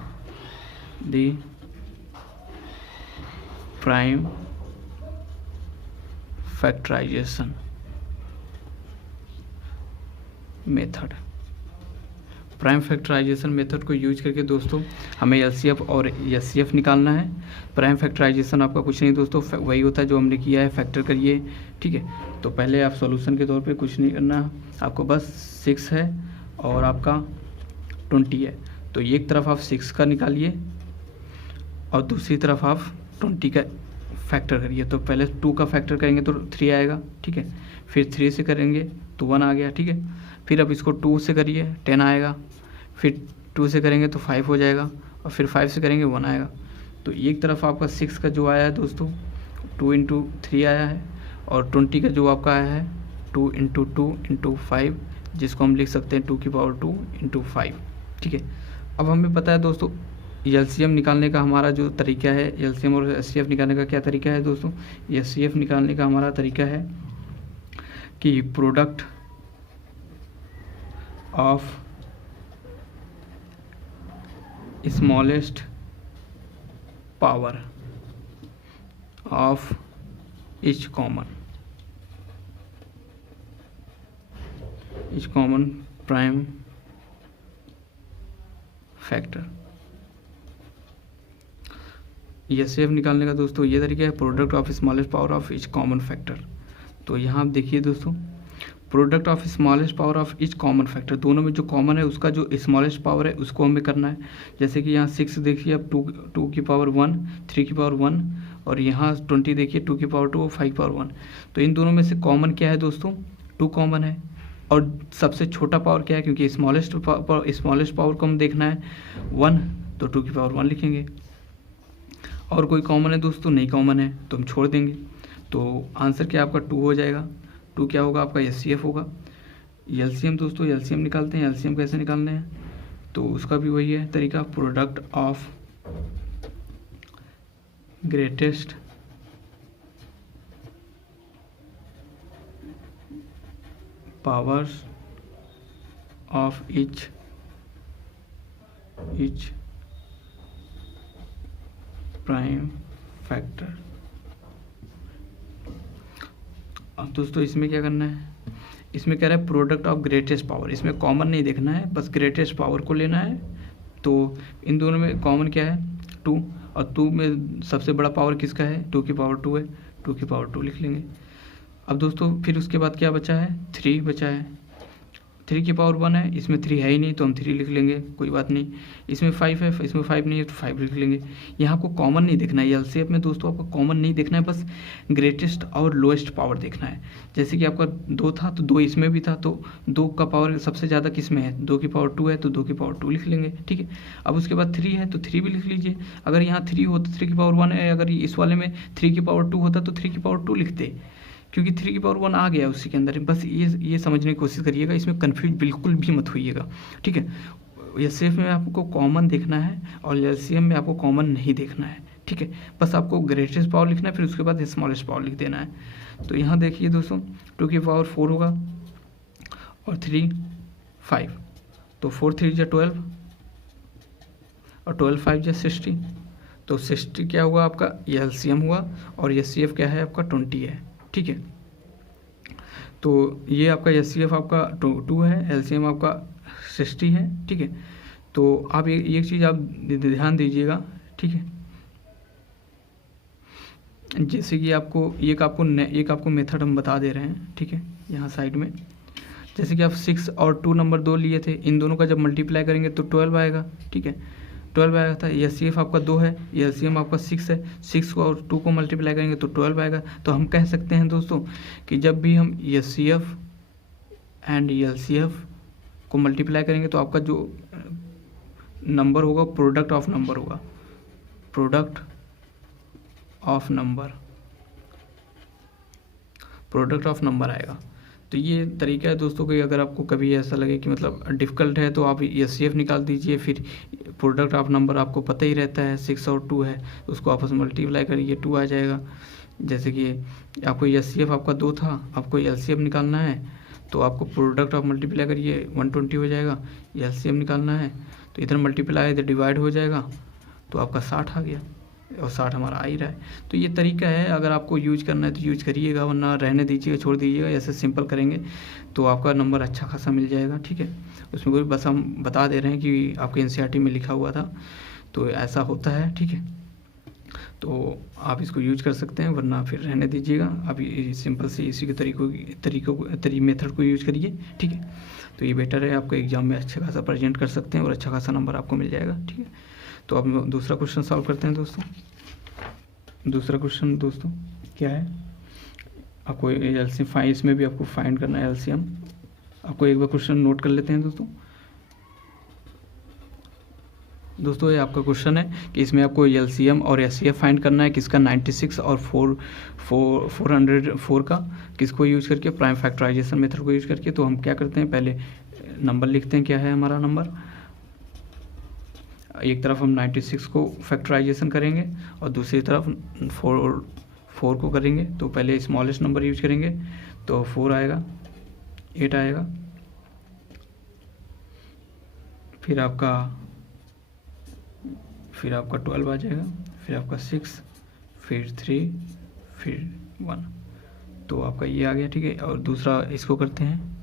the prime factorization method. Prime factorization method को यूज करके दोस्तों हमें एलसीएफ और एचसीएफ निकालना है। प्राइम फैक्टराइजेशन आपका कुछ नहीं दोस्तों, वही होता है जो हमने किया है, फैक्टर करिए। ठीक है, तो पहले आप सॉल्यूशन के तौर पे कुछ नहीं करना आपको, बस 6 है और आपका 20 है, तो एक तरफ आप 6 का निकालिए और दूसरी तरफ आप 20 का फैक्टर करिए। तो पहले 2 का फैक्टर करेंगे तो 3 आएगा। ठीक है, फिर 3 से करेंगे तो 1 आ गया। ठीक है, फिर अब इसको 2 से करिए 10 आएगा, फिर 2 से करेंगे तो 5 हो जाएगा, और फिर 5 से करेंगे 1 आएगा। तो एक तरफ आपका 6 का जो आया है दोस्तों 2 × 3 आया है, और 20 का जो आपका आया है 2 × 2 × 5, जिसको हम लिख सकते हैं 2 की पावर 2 × 5। ठीक है, अब हमें पता है दोस्तों एलसीएम निकालने का हमारा जो तरीका है, एलसीएम और एचसीएफ निकालने का क्या तरीका है दोस्तों। एचसीएफ निकालने का हमारा तरीका है कि product of smallest power of each common prime factor। HCF निकालने का दोस्तों ये तरीका है, product of smallest power of each common factor. तो यहाँ आप देखिए दोस्तों, product of smallest power of each common factor, दोनों में जो कॉमन है उसका जो स्मॉलेस्ट पावर है उसको हमें करना है। जैसे कि यहाँ 6 देखिए, अब 2 की पावर 1, 3 की पावर 1, और यहाँ 20 देखिए 2 की पावर 2 और 5 की पावर 1। तो इन दोनों में से कॉमन क्या है दोस्तों, 2 कॉमन है, और सबसे छोटा पावर क्या है, क्योंकि स्मॉलेस्ट पावर को हम देखना है 1, तो 2 की पावर 1 लिखेंगे। और कोई कॉमन है दोस्तों, नहीं कॉमन है तो हम छोड़ देंगे। तो आंसर क्या आपका 2 हो जाएगा। 2 क्या होगा आपका एचसीएफ होगा। एलसीएम दोस्तों, एलसीएम निकालते हैं। एलसीएम कैसे निकालने हैं, तो उसका भी वही है तरीका, product of greatest powers of each prime factor. अब दोस्तों इसमें क्या करना है, इसमें कह रहा है प्रोडक्ट ऑफ ग्रेटेस्ट पावर, इसमें कॉमन नहीं देखना है, बस ग्रेटेस्ट पावर को लेना है। तो इन दोनों में कॉमन क्या है 2, और 2 में सबसे बड़ा पावर किसका है, 2 की पावर 2 है, 2 की पावर 2 लिख लेंगे। अब दोस्तों फिर उसके बाद क्या बचा है, 3 बचा है। 3 की पावर 1 है, इसमें 3 है ही नहीं तो हम 3 लिख लेंगे, कोई बात नहीं। इसमें 5 है, इसमें 5 नहीं है तो 5 लिख लेंगे। यहाँ आपको कॉमन नहीं देखना है, एलसीएफ में दोस्तों आपको कॉमन नहीं देखना है, बस ग्रेटेस्ट और लोएस्ट पावर देखना है। जैसे कि आपका 2 था तो 2 इसमें भी था, तो 2 का पावर सबसे ज़्यादा किस में है, 2 की पावर 2 है तो 2 की पावर 2 लिख लेंगे। ठीक है, अब उसके बाद 3 है तो 3 भी लिख लीजिए। अगर यहाँ 3 हो तो 3 की पावर 1 है, अगर इस वाले में 3 की पावर 2 होता तो 3 की पावर 2 लिखते। क्योंकि 3 की पावर 1 आ गया उसी के अंदर। बस ये समझने की कोशिश करिएगा, इसमें कन्फ्यूज बिल्कुल भी मत होइएगा, ठीक है। एचसीएफ में आपको कॉमन देखना है और एलसीएम में आपको कॉमन नहीं देखना है, ठीक है। बस आपको ग्रेटेस्ट पावर लिखना है, फिर उसके बाद स्मॉलेस्ट पावर लिख देना है। तो यहाँ देखिए दोस्तों 2 की पावर 4 होगा और 3 5, तो 4 3 जा 12 और 12 5 जा 60, तो 60 क्या हुआ आपका, ये एलसीएम हुआ और एचसीएफ क्या है आपका 20 है, ठीक है। तो ये आपका एचसीएफ आपका 2 है, एलसीएम आपका 60 है, ठीक है। तो आप एक चीज़ आप ध्यान दीजिएगा, ठीक है। जैसे कि आपको एक आपको मेथड हम बता दे रहे हैं, ठीक है, यहाँ साइड में। जैसे कि आप 6 और 2 नंबर 2 लिए थे, इन दोनों का जब मल्टीप्लाई करेंगे तो 12 आएगा, ठीक है। 12 आया था। एचसीएफ आपका 2 है, एलसीएम आपका 6 है, 6 को और 2 को मल्टीप्लाई करेंगे तो 12 आएगा। तो हम कह सकते हैं दोस्तों कि जब भी हम एचसीएफ एंड एलसीएफ को मल्टीप्लाई करेंगे तो आपका जो नंबर होगा प्रोडक्ट ऑफ नंबर होगा, प्रोडक्ट ऑफ नंबर आएगा। तो ये तरीका है दोस्तों कि अगर आपको कभी ऐसा लगे कि मतलब डिफ़िकल्ट है तो आप एचसीएफ निकाल दीजिए, फिर प्रोडक्ट ऑफ नंबर आपको पता ही रहता है 6 और 2 है, उसको आपस में मल्टीप्लाई करिए 2 आ जाएगा। जैसे कि आपको एचसीएफ आपका 2 था, आपको एलसीएफ निकालना है तो आपको प्रोडक्ट ऑफ मल्टीप्लाई करिए 120 हो जाएगा, एलसीएम निकालना है तो इधर मल्टीप्लाई इधर डिवाइड हो जाएगा तो आपका 60 आ गया और 60 हमारा आ ही रहा है। तो ये तरीका है, अगर आपको यूज करना है तो यूज करिएगा, वरना रहने दीजिएगा, छोड़ दीजिएगा। ऐसे सिंपल करेंगे तो आपका नंबर अच्छा खासा मिल जाएगा, ठीक है। उसमें कोई बस हम बता दे रहे हैं कि आपके एनसीईआरटी में लिखा हुआ था तो ऐसा होता है, ठीक है। तो आप इसको यूज कर सकते हैं, वरना फिर रहने दीजिएगा। आप सिंपल से इसी के मेथड को यूज करिए, ठीक है। तो ये बेटर है, आपको एग्जाम में अच्छा खासा प्रेजेंट कर सकते हैं और अच्छा खासा नंबर आपको मिल जाएगा, ठीक है। तो अब दूसरा क्वेश्चन सॉल्व करते हैं दोस्तों। दूसरा क्वेश्चन दोस्तों क्या है, आपको एलसीएम इसमें भी आपको फाइंड करना है एलसीएम। आपको एक बार क्वेश्चन नोट कर लेते हैं दोस्तों ये आपका क्वेश्चन है कि इसमें आपको एलसीएम और एचसीएफ फाइंड करना है किसका, 96 और 404 का, किसको यूज करके, प्राइम फैक्टराइजेशन मेथड को यूज करके। तो हम क्या करते हैं, पहले नंबर लिखते हैं, क्या है हमारा नंबर। एक तरफ हम 96 को फैक्टराइजेशन करेंगे और दूसरी तरफ 4 को करेंगे। तो पहले स्मॉलेस्ट नंबर यूज करेंगे तो 4 आएगा, 8 आएगा, फिर आपका 12 आ जाएगा, फिर आपका 6, फिर 3, फिर 1, तो आपका ये आ गया, ठीक है। और दूसरा इसको करते हैं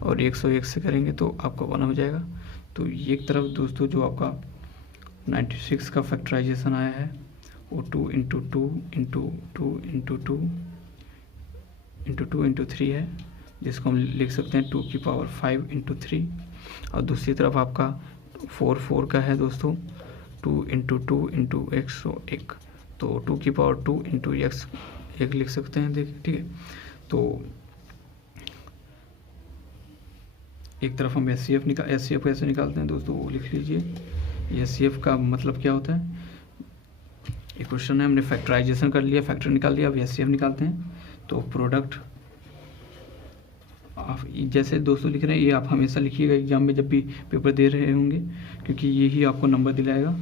और 101 से करेंगे तो आपका 1 हो जाएगा। तो एक तरफ दोस्तों जो आपका 96 का फैक्टराइजेशन आया है वो 2 into 2 into 2 into 2 into 2 into 3 है, जिसको हम लिख सकते हैं 2 की पावर 5 इंटू 3। और दूसरी तरफ आपका 4 का है दोस्तों 2 इंटू 2 इंटू 101, तो 2 की पावर 2 इंटू एक्स 1 लिख सकते हैं, देखिए, ठीक है। तो एक तरफ हम एचसीएफ कैसे निकालते हैं दोस्तों वो लिख लीजिए। एचसीएफ का मतलब क्या होता है, ये क्वेश्चन है, हमने फैक्टराइजेशन कर लिया, फैक्टर निकाल लिया, अब एचसीएफ निकालते हैं। तो प्रोडक्ट आप जैसे दोस्तों लिख रहे हैं ये आप हमेशा लिखिएगा एग्जाम में जब भी पेपर दे रहे होंगे, क्योंकि यही आपको नंबर दिलाएगा।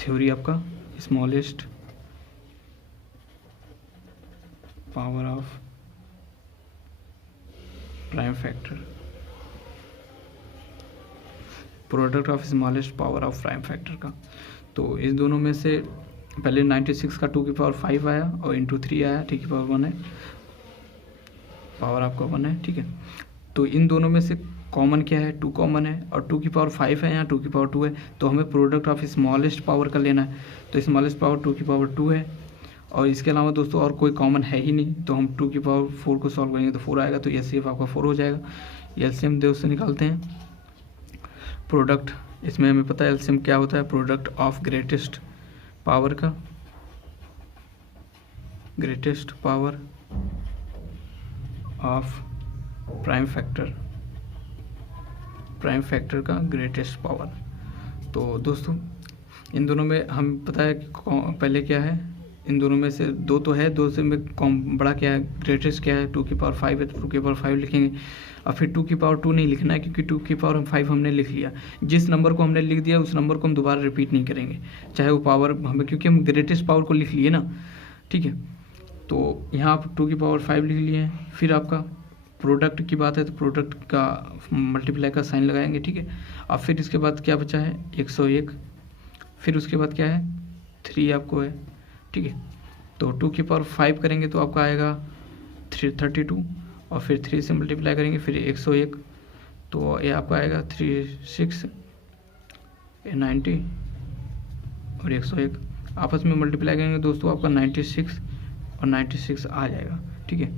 थ्योरी आपका smallest power of prime factor, product of smallest power of prime factor का। तो इस दोनों में से पहले 96 का 2 की पावर 5 आया और इंटू 3 आया, 3 की पावर 1 है, पावर आपका 1 है, ठीक है। तो इन दोनों में से कॉमन क्या है, 2 कॉमन है और 2 की पावर 5 है, यहाँ 2 की पावर 2 है, तो हमें प्रोडक्ट ऑफ स्मॉलेस्ट पावर का लेना है। तो स्मॉलेस्ट पावर 2 की पावर 2 है और इसके अलावा दोस्तों और कोई कॉमन है ही नहीं, तो हम 2 की पावर 4 को सॉल्व करेंगे तो 4 आएगा, तो एचसीएफ आपका 4 हो जाएगा। एलसीएम दोस्तों निकालते हैं। प्रोडक्ट, इसमें हमें पता है एलसीएम क्या होता है, प्रोडक्ट ऑफ ग्रेटेस्ट पावर का, greatest power of prime factor का ग्रेटेस्ट पावर। तो दोस्तों इन दोनों में हम पता है कि पहले क्या है, इन दोनों में से दो तो है, दो से में कॉम बड़ा क्या है, ग्रेटेस्ट क्या है, 2 की पावर 5 है, तो 2 की पावर 5 लिखेंगे। और फिर 2 की पावर 2 नहीं लिखना है, क्योंकि 2 की पावर 5 हमने लिख लिया। जिस नंबर को हमने लिख दिया उस नंबर को हम दोबारा रिपीट नहीं करेंगे, चाहे वो पावर हमें, क्योंकि हम ग्रेटेस्ट पावर को लिख लिए ना, ठीक है। तो यहाँ आप 2 की पावर 5 लिख लिए हैं। फिर आपका प्रोडक्ट की बात है तो प्रोडक्ट का मल्टीप्लाई का साइन लगाएंगे, ठीक है। अब फिर इसके बाद क्या बचा है, 101। फिर उसके बाद क्या है, 3 आपको है, ठीक है। तो 2 की पावर 5 करेंगे तो आपका आएगा 32, और फिर 3 से मल्टीप्लाई करेंगे, फिर 101, तो ये आपका आएगा 36, 90 और 101 आपस में मल्टीप्लाई करेंगे दोस्तों, आपका 96 और 96 आ जाएगा, ठीक है।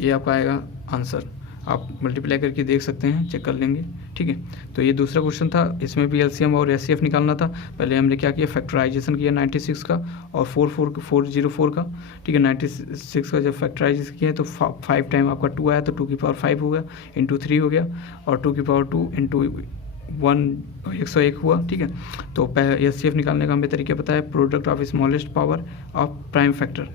ये आपका आएगा आंसर। आप मल्टीप्लाई करके देख सकते हैं, चेक कर लेंगे, ठीक है। तो ये दूसरा क्वेश्चन था, इसमें भी एलसीएम और एचसीएफ निकालना था। पहले हमने क्या किया, फैक्टराइजेशन किया 96 का और 404 का, ठीक है। 96 का जब फैक्टराइजेशन किया तो 5 टाइम आपका 2 आया, तो 2 की पावर 5 हो गया, इंटू 3 हो गया, और 2 की पावर 2 इंटू 101 हुआ, ठीक है। तो एचसीएफ निकालने का हमें तरीका पता है, product of smallest power of prime factor,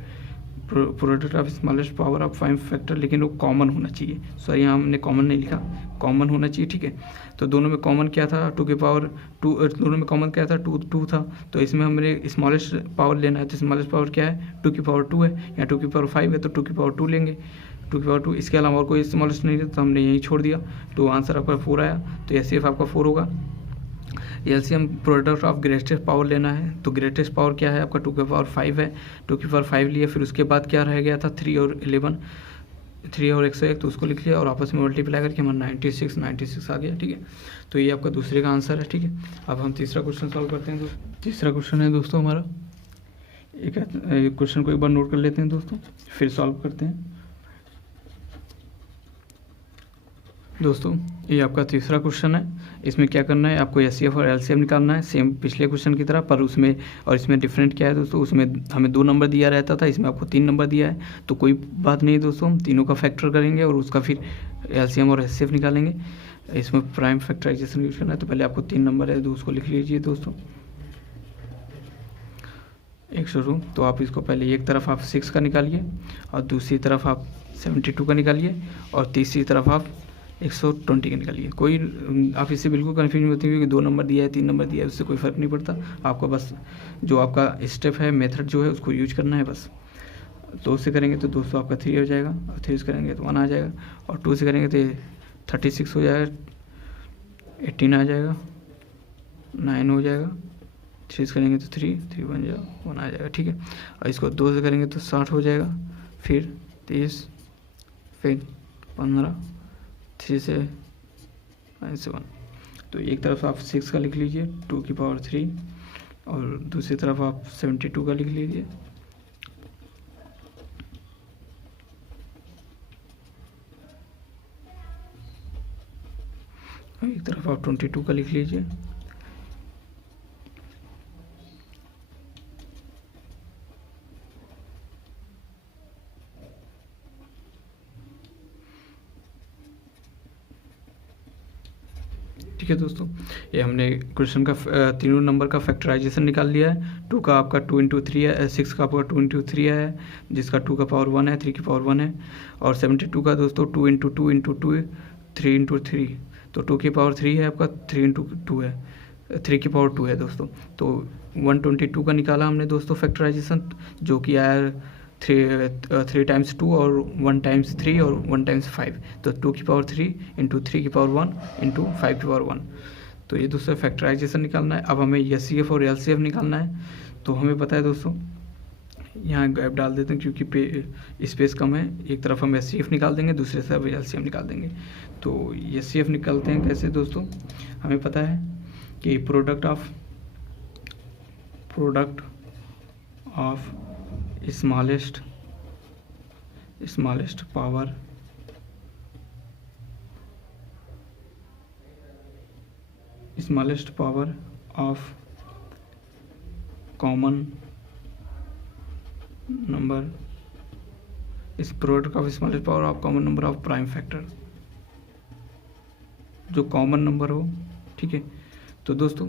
product of smallest power of prime factor, लेकिन वो कॉमन होना चाहिए। सॉरी, यहाँ हमने कॉमन नहीं लिखा, कॉमन होना चाहिए, ठीक है। तो दोनों में कॉमन क्या था, 2 की पावर 2, दोनों में कॉमन क्या था, 2 था। तो इसमें हमने स्मॉलेस्ट पावर लेना है, तो स्मॉलेस्ट पावर क्या है, 2 की पावर 2 है, या 2 की पावर 5 है, तो 2 की पावर 2 लेंगे, 2 की पावर 2। इसके अलावा और कोई स्मॉलेस्ट नहीं है, तो हमने यही छोड़ दिया। तो आंसर आपका 4 आया, तो एचसीएफ आपका 4 होगा। LCM product of greatest power लेना है, तो ग्रेटेस्ट पावर क्या है आपका, 2 की पावर 5 है, 2 की पावर 5 लिया। फिर उसके बाद क्या रह गया था, 3 और 11, 3 और 101, तो उसको लिख लिया और आपस में मल्टीप्लाई करके हमारा 96 आ गया, ठीक है। तो ये आपका दूसरे का आंसर है, ठीक है। अब हम तीसरा क्वेश्चन सॉल्व करते हैं दोस्तों। तीसरा क्वेश्चन है दोस्तों हमारा, एक क्वेश्चन को एक बार नोट कर लेते हैं दोस्तों, फिर सॉल्व करते हैं दोस्तों। ये आपका तीसरा क्वेश्चन है। इसमें क्या करना है, आपको एचसीएफ और एलसीएम निकालना है, सेम पिछले क्वेश्चन की तरह, पर उसमें और इसमें डिफरेंट क्या है दोस्तों, उसमें हमें 2 नंबर दिया रहता था, इसमें आपको 3 नंबर दिया है। तो कोई बात नहीं दोस्तों, हम तीनों का फैक्टर करेंगे और उसका फिर एलसीएम और एचसीएफ निकालेंगे। इसमें प्राइम फैक्टराइजेशन यूज करना है, तो पहले आपको 3 नंबर है, तो उसको लिख लीजिए दोस्तों। 102, तो आप इसको पहले एक तरफ आप 6 का निकालिए और दूसरी तरफ आप 72 का निकालिए और तीसरी तरफ आप 120 का निकालिए। कोई आप इससे बिल्कुल कन्फ्यूज नहीं होती, क्योंकि 2 नंबर दिया है, 3 नंबर दिया है, उससे कोई फ़र्क नहीं पड़ता। आपका बस जो आपका स्टेप है, मेथड जो है, उसको यूज करना है बस। 2 से करेंगे तो दोस्तों आपका 3 हो जाएगा, और 3 से करेंगे तो 1 आ जाएगा, और 2 से करेंगे तो 36 हो जाएगा, 18 आ जाएगा, 9 हो जाएगा, 3 से करेंगे तो 3 बन जाएगा, 1 आ जाएगा, ठीक है। और इसको 2 से करेंगे तो 60 हो जाएगा, फिर 30, फिर 15, 3 से 1। तो एक तरफ आप 6 का लिख लीजिए, 2 की पावर 3, और दूसरी तरफ आप 72 का लिख लीजिए। एक तरफ आप 22 का लिख लीजिए। ठीक है दोस्तों, ये हमने क्वेश्चन का तीनों नंबर का फैक्टराइजेशन निकाल लिया है। 2 का आपका 2 इंटू 3 है, 6 का आपका 2 इंटू 3 है, जिसका 2 का पावर 1 है, 3 की पावर 1 है, और 72 का दोस्तों 2 इंटू 2 इंटू 2, 3 इंटू 3, तो 2 की पावर 3 है आपका, 3 इंटू 2 है, 3 की पावर 2 है दोस्तों। तो 122 का निकाला हमने दोस्तों फैक्टराइजेशन, जो कि आया 3 टाइम्स 2 और 1 टाइम्स 3 और 1 टाइम्स 5, तो 2 की पावर 3 इंटू 3 की पावर 1 इंटू 5 की पावर 1। तो ये दोस्तों फैक्टराइजेशन निकालना है। अब हमें एचसीएफ और एलसीएफ निकालना है। तो हमें पता है दोस्तों, यहाँ गैप डाल देते हैं क्योंकि स्पेस कम है। एक तरफ हम एचसीएफ निकाल देंगे, दूसरे तरफ एलसीएम निकाल देंगे। तो एचसीएफ निकालते हैं कैसे दोस्तों, हमें पता है कि product of smallest power of common number इस product of smallest power of common number of prime factor, जो कॉमन नंबर हो, ठीक है। तो दोस्तों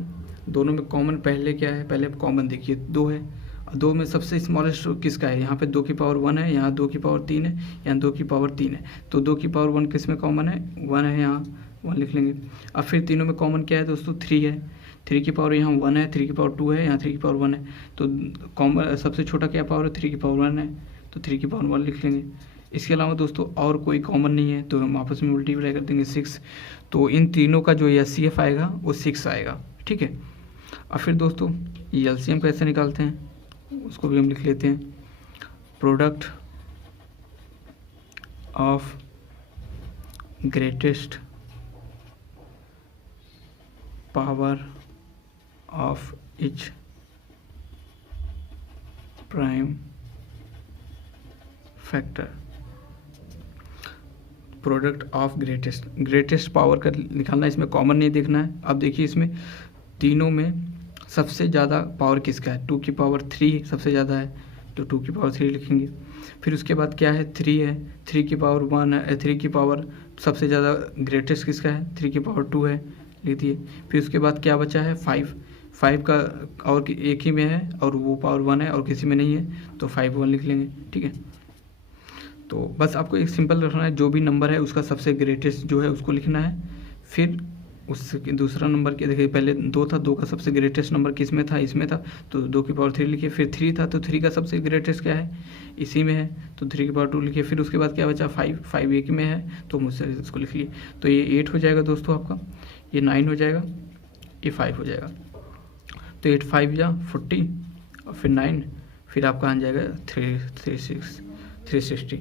दोनों में कॉमन पहले क्या है, पहले कॉमन देखिए 2 है, और 2 में सबसे स्मॉलेस्ट किसका है, यहाँ पे 2 की पावर 1 है, यहाँ 2 की पावर 3 है, यहाँ 2 की पावर 3 है, तो 2 की पावर 1 किस में कॉमन है, 1 है, यहाँ 1 लिख लेंगे। अब फिर तीनों में कॉमन क्या है दोस्तों, 3 है, 3 की पावर यहाँ 1 है, 3 की पावर 2 है, यहाँ 3 की पावर 1 है, तो कॉमन सबसे छोटा क्या पावर है, 3 की पावर 1 है, तो 3 की पावर 1 लिख लेंगे। इसके अलावा दोस्तों और कोई कॉमन नहीं है, तो हम आपस में मल्टीप्लाई कर देंगे 6, तो इन तीनों का जो एचसीएफ आएगा वो 6 आएगा, ठीक है। और फिर दोस्तों ये एलसीएम कैसे निकालते हैं उसको भी हम लिख लेते हैं, product of greatest power of each prime factor, product of greatest power का निकालना है, इसमें कॉमन नहीं देखना है। अब देखिए इसमें तीनों में सबसे ज़्यादा पावर किसका है, 2 की पावर 3 सबसे ज़्यादा है, तो 2 की पावर 3 लिखेंगे। फिर उसके बाद क्या है, 3 है, 3 की पावर 1 है, 3 की पावर सबसे ज़्यादा ग्रेटेस्ट किसका है, 3 की पावर 2 है, लिख दिए। फिर उसके बाद क्या बचा है, 5 का और एक ही में है और वो पावर 1 है और किसी में नहीं है, तो 5 1 लिख लेंगे, ठीक है। तो बस आपको एक सिंपल रखना है, जो भी नंबर है उसका सबसे ग्रेटेस्ट जो है उसको लिखना है। फिर उसके दूसरा नंबर के देखिए, पहले 2 था, 2 का सबसे ग्रेटेस्ट नंबर किस में था, इसमें था, तो 2 की पावर 3 लिखिए। फिर 3 था, तो 3 का सबसे ग्रेटेस्ट क्या है, इसी में है, तो 3 की पावर 2 लिखिए। फिर उसके बाद क्या बचा, 5 एक में है, तो मुझसे इसको लिख लिए। तो ये 8 हो जाएगा दोस्तों आपका, ये 9 हो जाएगा, ये 5 हो जाएगा। तो 8 5 या 40 और फिर 9, फिर आपका आ जाएगा 360।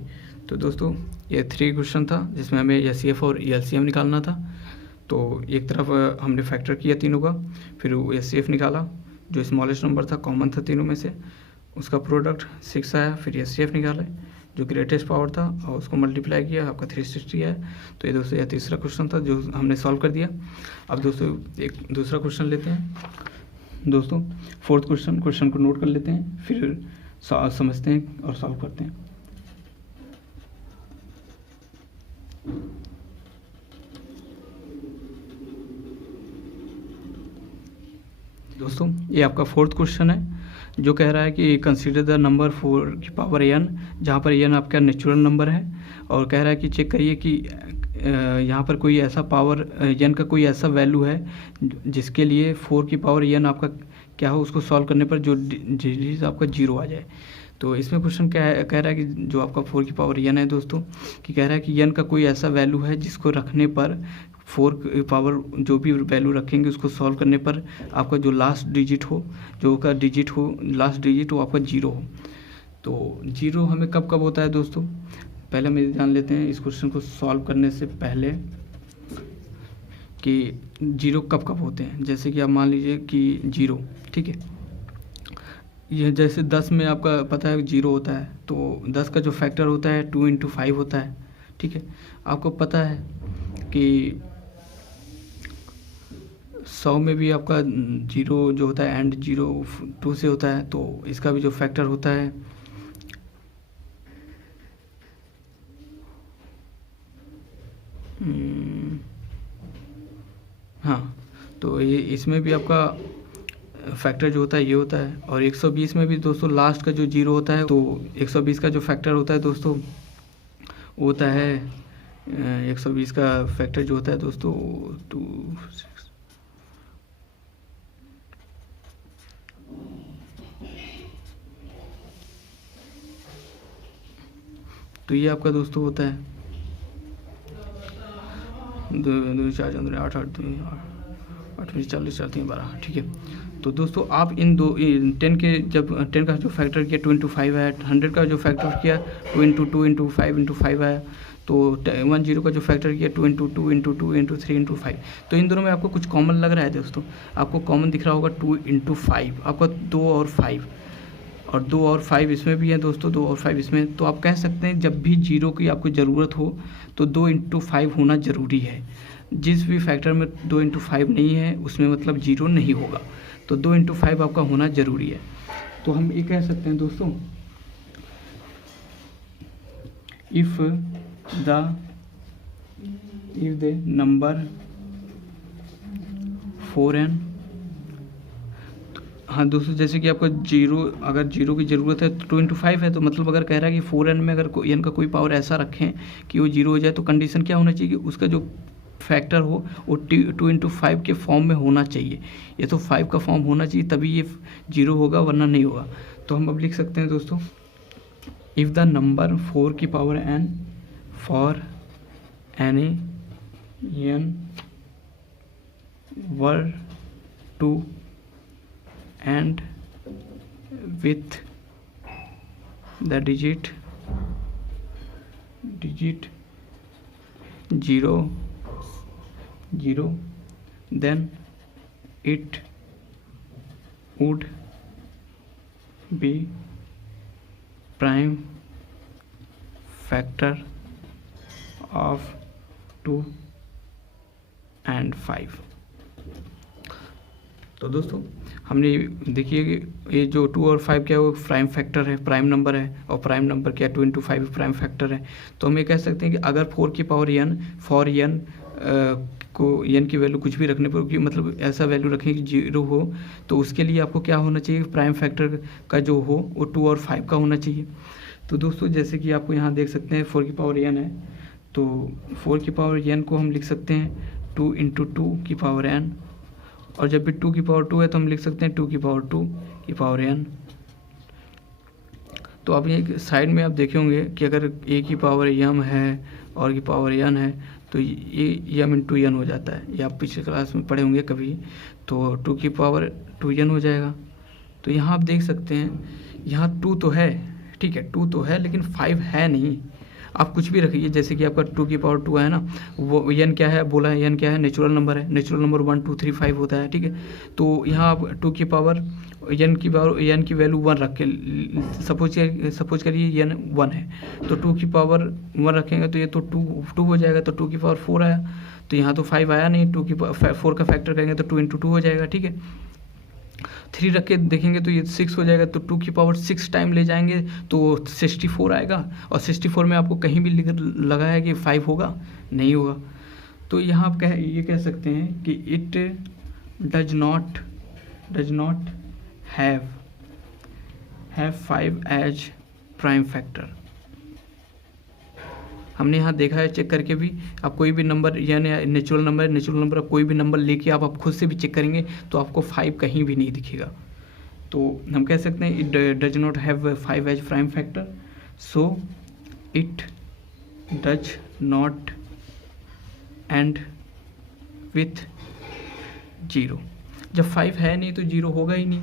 तो दोस्तों ये 3 क्वेश्चन था जिसमें हमें एचसीएफ और एलसीएम निकालना था। तो एक तरफ हमने फैक्टर किया तीनों का, फिर एचसीएफ निकाला, जो स्मॉलेस्ट नंबर था कॉमन था तीनों में से, उसका प्रोडक्ट 6 आया। फिर एचसीएफ निकाले जो ग्रेटेस्ट पावर था और उसको मल्टीप्लाई किया, आपका 360 है। तो ये दोस्तों यह तीसरा क्वेश्चन था जो हमने सॉल्व कर दिया। अब दोस्तों एक दूसरा क्वेश्चन लेते हैं दोस्तों, फोर्थ क्वेश्चन को नोट कर लेते हैं, फिर समझते हैं और सॉल्व करते हैं। दोस्तों ये आपका फोर्थ क्वेश्चन है जो कह रहा है कि कंसीडर द नंबर 4 की पावर n, जहाँ पर n आपका नेचुरल नंबर है, और कह रहा है कि चेक करिए कि यहाँ पर कोई ऐसा पावर n का कोई ऐसा वैल्यू है जिसके लिए 4 की पावर n आपका क्या हो, उसको सॉल्व करने पर जो डिजिट आपका 0 आ जाए। तो इसमें क्वेश्चन क्या है, कह रहा है कि जो आपका 4 की पावर n है दोस्तों, कि कह रहा है कि n का कोई ऐसा वैल्यू है जिसको रखने पर 4 की पावर जो भी वैल्यू रखेंगे उसको सॉल्व करने पर आपका जो लास्ट डिजिट हो, लास्ट डिजिट हो आपका 0 हो। तो 0 हमें कब कब होता है दोस्तों, पहले हम ये जान लेते हैं इस क्वेश्चन को सॉल्व करने से पहले कि 0 कब कब होते हैं। जैसे कि आप मान लीजिए कि 0, ठीक है, ये जैसे 10 में आपका पता है 0 होता है, तो 10 का जो फैक्टर होता है 2 × 5 होता है, ठीक है। आपको पता है कि 100 में भी आपका 0 जो होता है एंड 0 2 से होता है, तो इसका भी जो फैक्टर होता है हाँ, तो ये इसमें भी आपका फैक्टर जो होता है ये होता है। और 120 में भी दोस्तों लास्ट का जो 0 होता है, तो 120 का जो फैक्टर होता है दोस्तों वो होता है 120 का फैक्टर जो होता है दोस्तों 2 6। तो ये आपका दोस्तों होता है 2 4 4 8 8 8 40 4 3 12, ठीक है। तो दोस्तों आप इन 10 के जब 10 का जो फैक्टर किया 2 × 5 आया, 100 का जो फैक्टर किया 2 × 2 × 5 × 5 आया, तो 10 का जो फैक्टर किया 2 × 2 × 2 × 3 × 5। तो इन दोनों में आपको कुछ कॉमन लग रहा है दोस्तों, आपको कॉमन दिख रहा होगा 2 × 5, आपका 2 और 5, और 2 और 5 इसमें भी है दोस्तों, 2 और 5 इसमें। तो आप कह सकते हैं जब भी 0 की आपको ज़रूरत हो तो 2 × 5 होना ज़रूरी है। जिस भी फैक्टर में 2 × 5 नहीं है उसमें मतलब 0 नहीं होगा, तो 2 × 5 आपका होना ज़रूरी है। तो हम ये कह सकते हैं दोस्तों, इफ़ द नंबर 4n हाँ दोस्तों, जैसे कि आपको जीरो, अगर जीरो की ज़रूरत है तो 2 × 5 है, तो मतलब अगर कह रहा है कि 4n में अगर n का कोई पावर ऐसा रखें कि वो जीरो हो जाए, तो कंडीशन क्या होना चाहिए कि उसका जो फैक्टर हो वो 2 × 5 के फॉर्म में होना चाहिए। ये तो 5 का फॉर्म होना चाहिए तभी ये जीरो होगा, वरना नहीं होगा। तो हम अब लिख सकते हैं दोस्तों, इफ़ द नंबर 4 की power n for any n were to and with the digit 0 0, then it would be prime factor of 2 and 5। तो दोस्तों हमने देखिए कि ये जो 2 और 5 क्या है, वो प्राइम फैक्टर है, प्राइम नंबर है, और प्राइम नंबर क्या 2 × 5 प्राइम फैक्टर है। तो हम ये कह सकते हैं कि अगर 4 की पावर n फॉर n को n की वैल्यू कुछ भी रखने पर, कि मतलब ऐसा वैल्यू रखें कि जीरो हो, तो उसके लिए आपको क्या होना चाहिए, प्राइम फैक्टर का जो हो वो 2 और 5 का होना चाहिए। तो दोस्तों जैसे कि आपको यहाँ देख सकते हैं 4 की पावर n है, तो 4 की पावर n को हम लिख सकते हैं 2 × 2 की पावर n, और जब भी 2 की पावर 2 है तो हम लिख सकते हैं 2 की पावर 2 की पावर n। तो आप ये साइड में आप देखे होंगे कि अगर a की पावर m है और की पावर n है, तो ये m × n हो जाता है। ये आप पिछले क्लास में पढ़े होंगे कभी, तो 2 की पावर 2n हो जाएगा। तो यहाँ आप देख सकते हैं, यहाँ 2 तो है, ठीक है 2 तो है, लेकिन 5 है नहीं। आप कुछ भी रखिए, जैसे कि आपका 2 की पावर 2 है ना, वो n क्या है बोला है, n क्या है, नेचुरल नंबर है, नेचुरल नंबर 1 2 3 5 होता है, ठीक है। तो यहाँ आप 2 की पावर n की वैल्यू 1 रख के, सपोज करिए n 1 है, तो 2 की पावर 1 रखेंगे तो ये तो 2 हो जाएगा, तो 2 की पावर 4 आया, तो यहाँ तो 5 आया नहीं, 2 की 4 का फैक्टर करेंगे तो 2 × 2 हो जाएगा, ठीक है। 3 रख के देखेंगे तो ये 6 हो जाएगा, तो 2 की पावर 6 टाइम ले जाएंगे तो 64 आएगा, और 64 में आपको कहीं भी लगा है कि 5 होगा, नहीं होगा। तो यहाँ आप ये कह सकते हैं कि it does not have 5 as prime factor. हमने यहाँ देखा है चेक करके भी, आप कोई भी नंबर यानी नेचुरल नंबर आप कोई भी नंबर लेके आप खुद से भी चेक करेंगे तो आपको 5 कहीं भी नहीं दिखेगा। तो हम कह सकते हैं it does not have 5 as prime factor, so it does not end with 0। जब 5 है नहीं तो 0 होगा ही नहीं।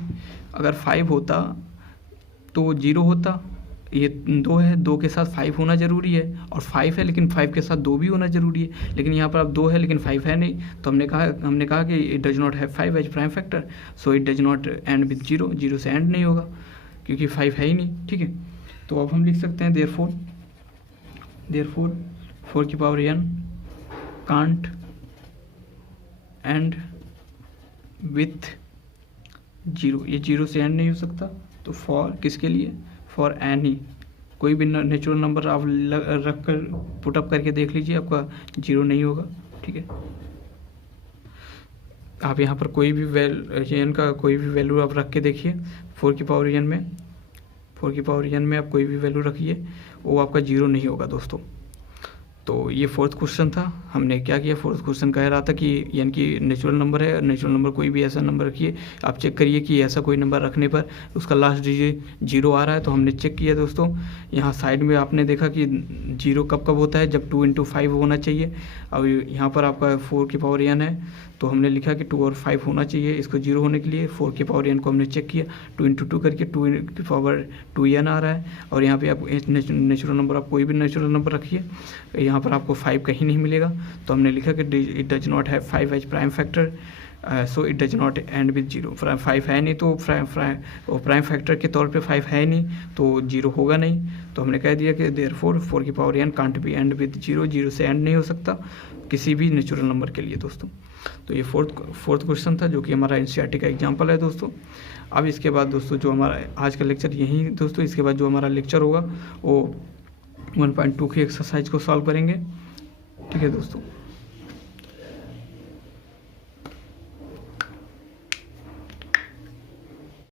अगर 5 होता तो 0 होता। ये 2 है, 2 के साथ 5 होना ज़रूरी है, और 5 है लेकिन 5 के साथ 2 भी होना ज़रूरी है, लेकिन यहाँ पर अब 2 है लेकिन 5 है नहीं। तो हमने कहा कि it does not have 5 as prime factor, so it does not end with 0। 0 से एंड नहीं होगा क्योंकि 5 है ही नहीं, ठीक है। तो अब हम लिख सकते हैं देयरफॉर 4 की power n can't and with 0। ये 0 से एंड नहीं हो सकता। तो फॉर किसके लिए, फॉर एनी, कोई भी नेचुरल नंबर आप रख कर पुटअप करके देख लीजिए, आपका 0 नहीं होगा, ठीक है। आप यहाँ पर कोई भी n का कोई भी वैल्यू आप रख के देखिए, 4 की पावर n में आप कोई भी वैल्यू रखिए, वो आपका 0 नहीं होगा दोस्तों। तो ये 4th क्वेश्चन था। हमने क्या किया, 4th क्वेश्चन कह रहा था कि यानी कि नेचुरल नंबर है, नेचुरल नंबर कोई भी ऐसा नंबर रखिए, आप चेक करिए कि ऐसा कोई नंबर रखने पर उसका लास्ट डिजिट 0 आ रहा है। तो हमने चेक किया दोस्तों, यहाँ साइड में आपने देखा कि 0 कब होता है, जब 2 × 5 होना चाहिए। अब यहाँ पर आपका 4 की पावर n है, तो हमने लिखा कि 2 और 5 होना चाहिए इसको 0 होने के लिए। 4 की पावर n को हमने चेक किया, 2 × 2 करके 2 की पावर 2n आ रहा है। और यहाँ पे आप नेचुरल नंबर, आप कोई भी नेचुरल नंबर रखिए, यहाँ पर आपको 5 कहीं नहीं मिलेगा। तो हमने लिखा कि it does not have 5 as prime factor, so it does not end with 0। 5 है नहीं तो प्राइम फैक्टर के तौर पे 5 है नहीं तो 0 होगा नहीं। तो हमने कह दिया कि देयरफॉर 4 की power n can't be and with 0। 0 से एंड नहीं हो सकता किसी भी नेचुरल नंबर के लिए दोस्तों। तो ये फोर्थ क्वेश्चन था, जो कि हमारा एनसीईआरटी का एग्जाम्पल है दोस्तों। अब इसके बाद दोस्तों जो हमारा आज का लेक्चर यही दोस्तों, इसके बाद जो हमारा लेक्चर होगा वो 1.2 की एक्सरसाइज को सॉल्व करेंगे, ठीक है दोस्तों।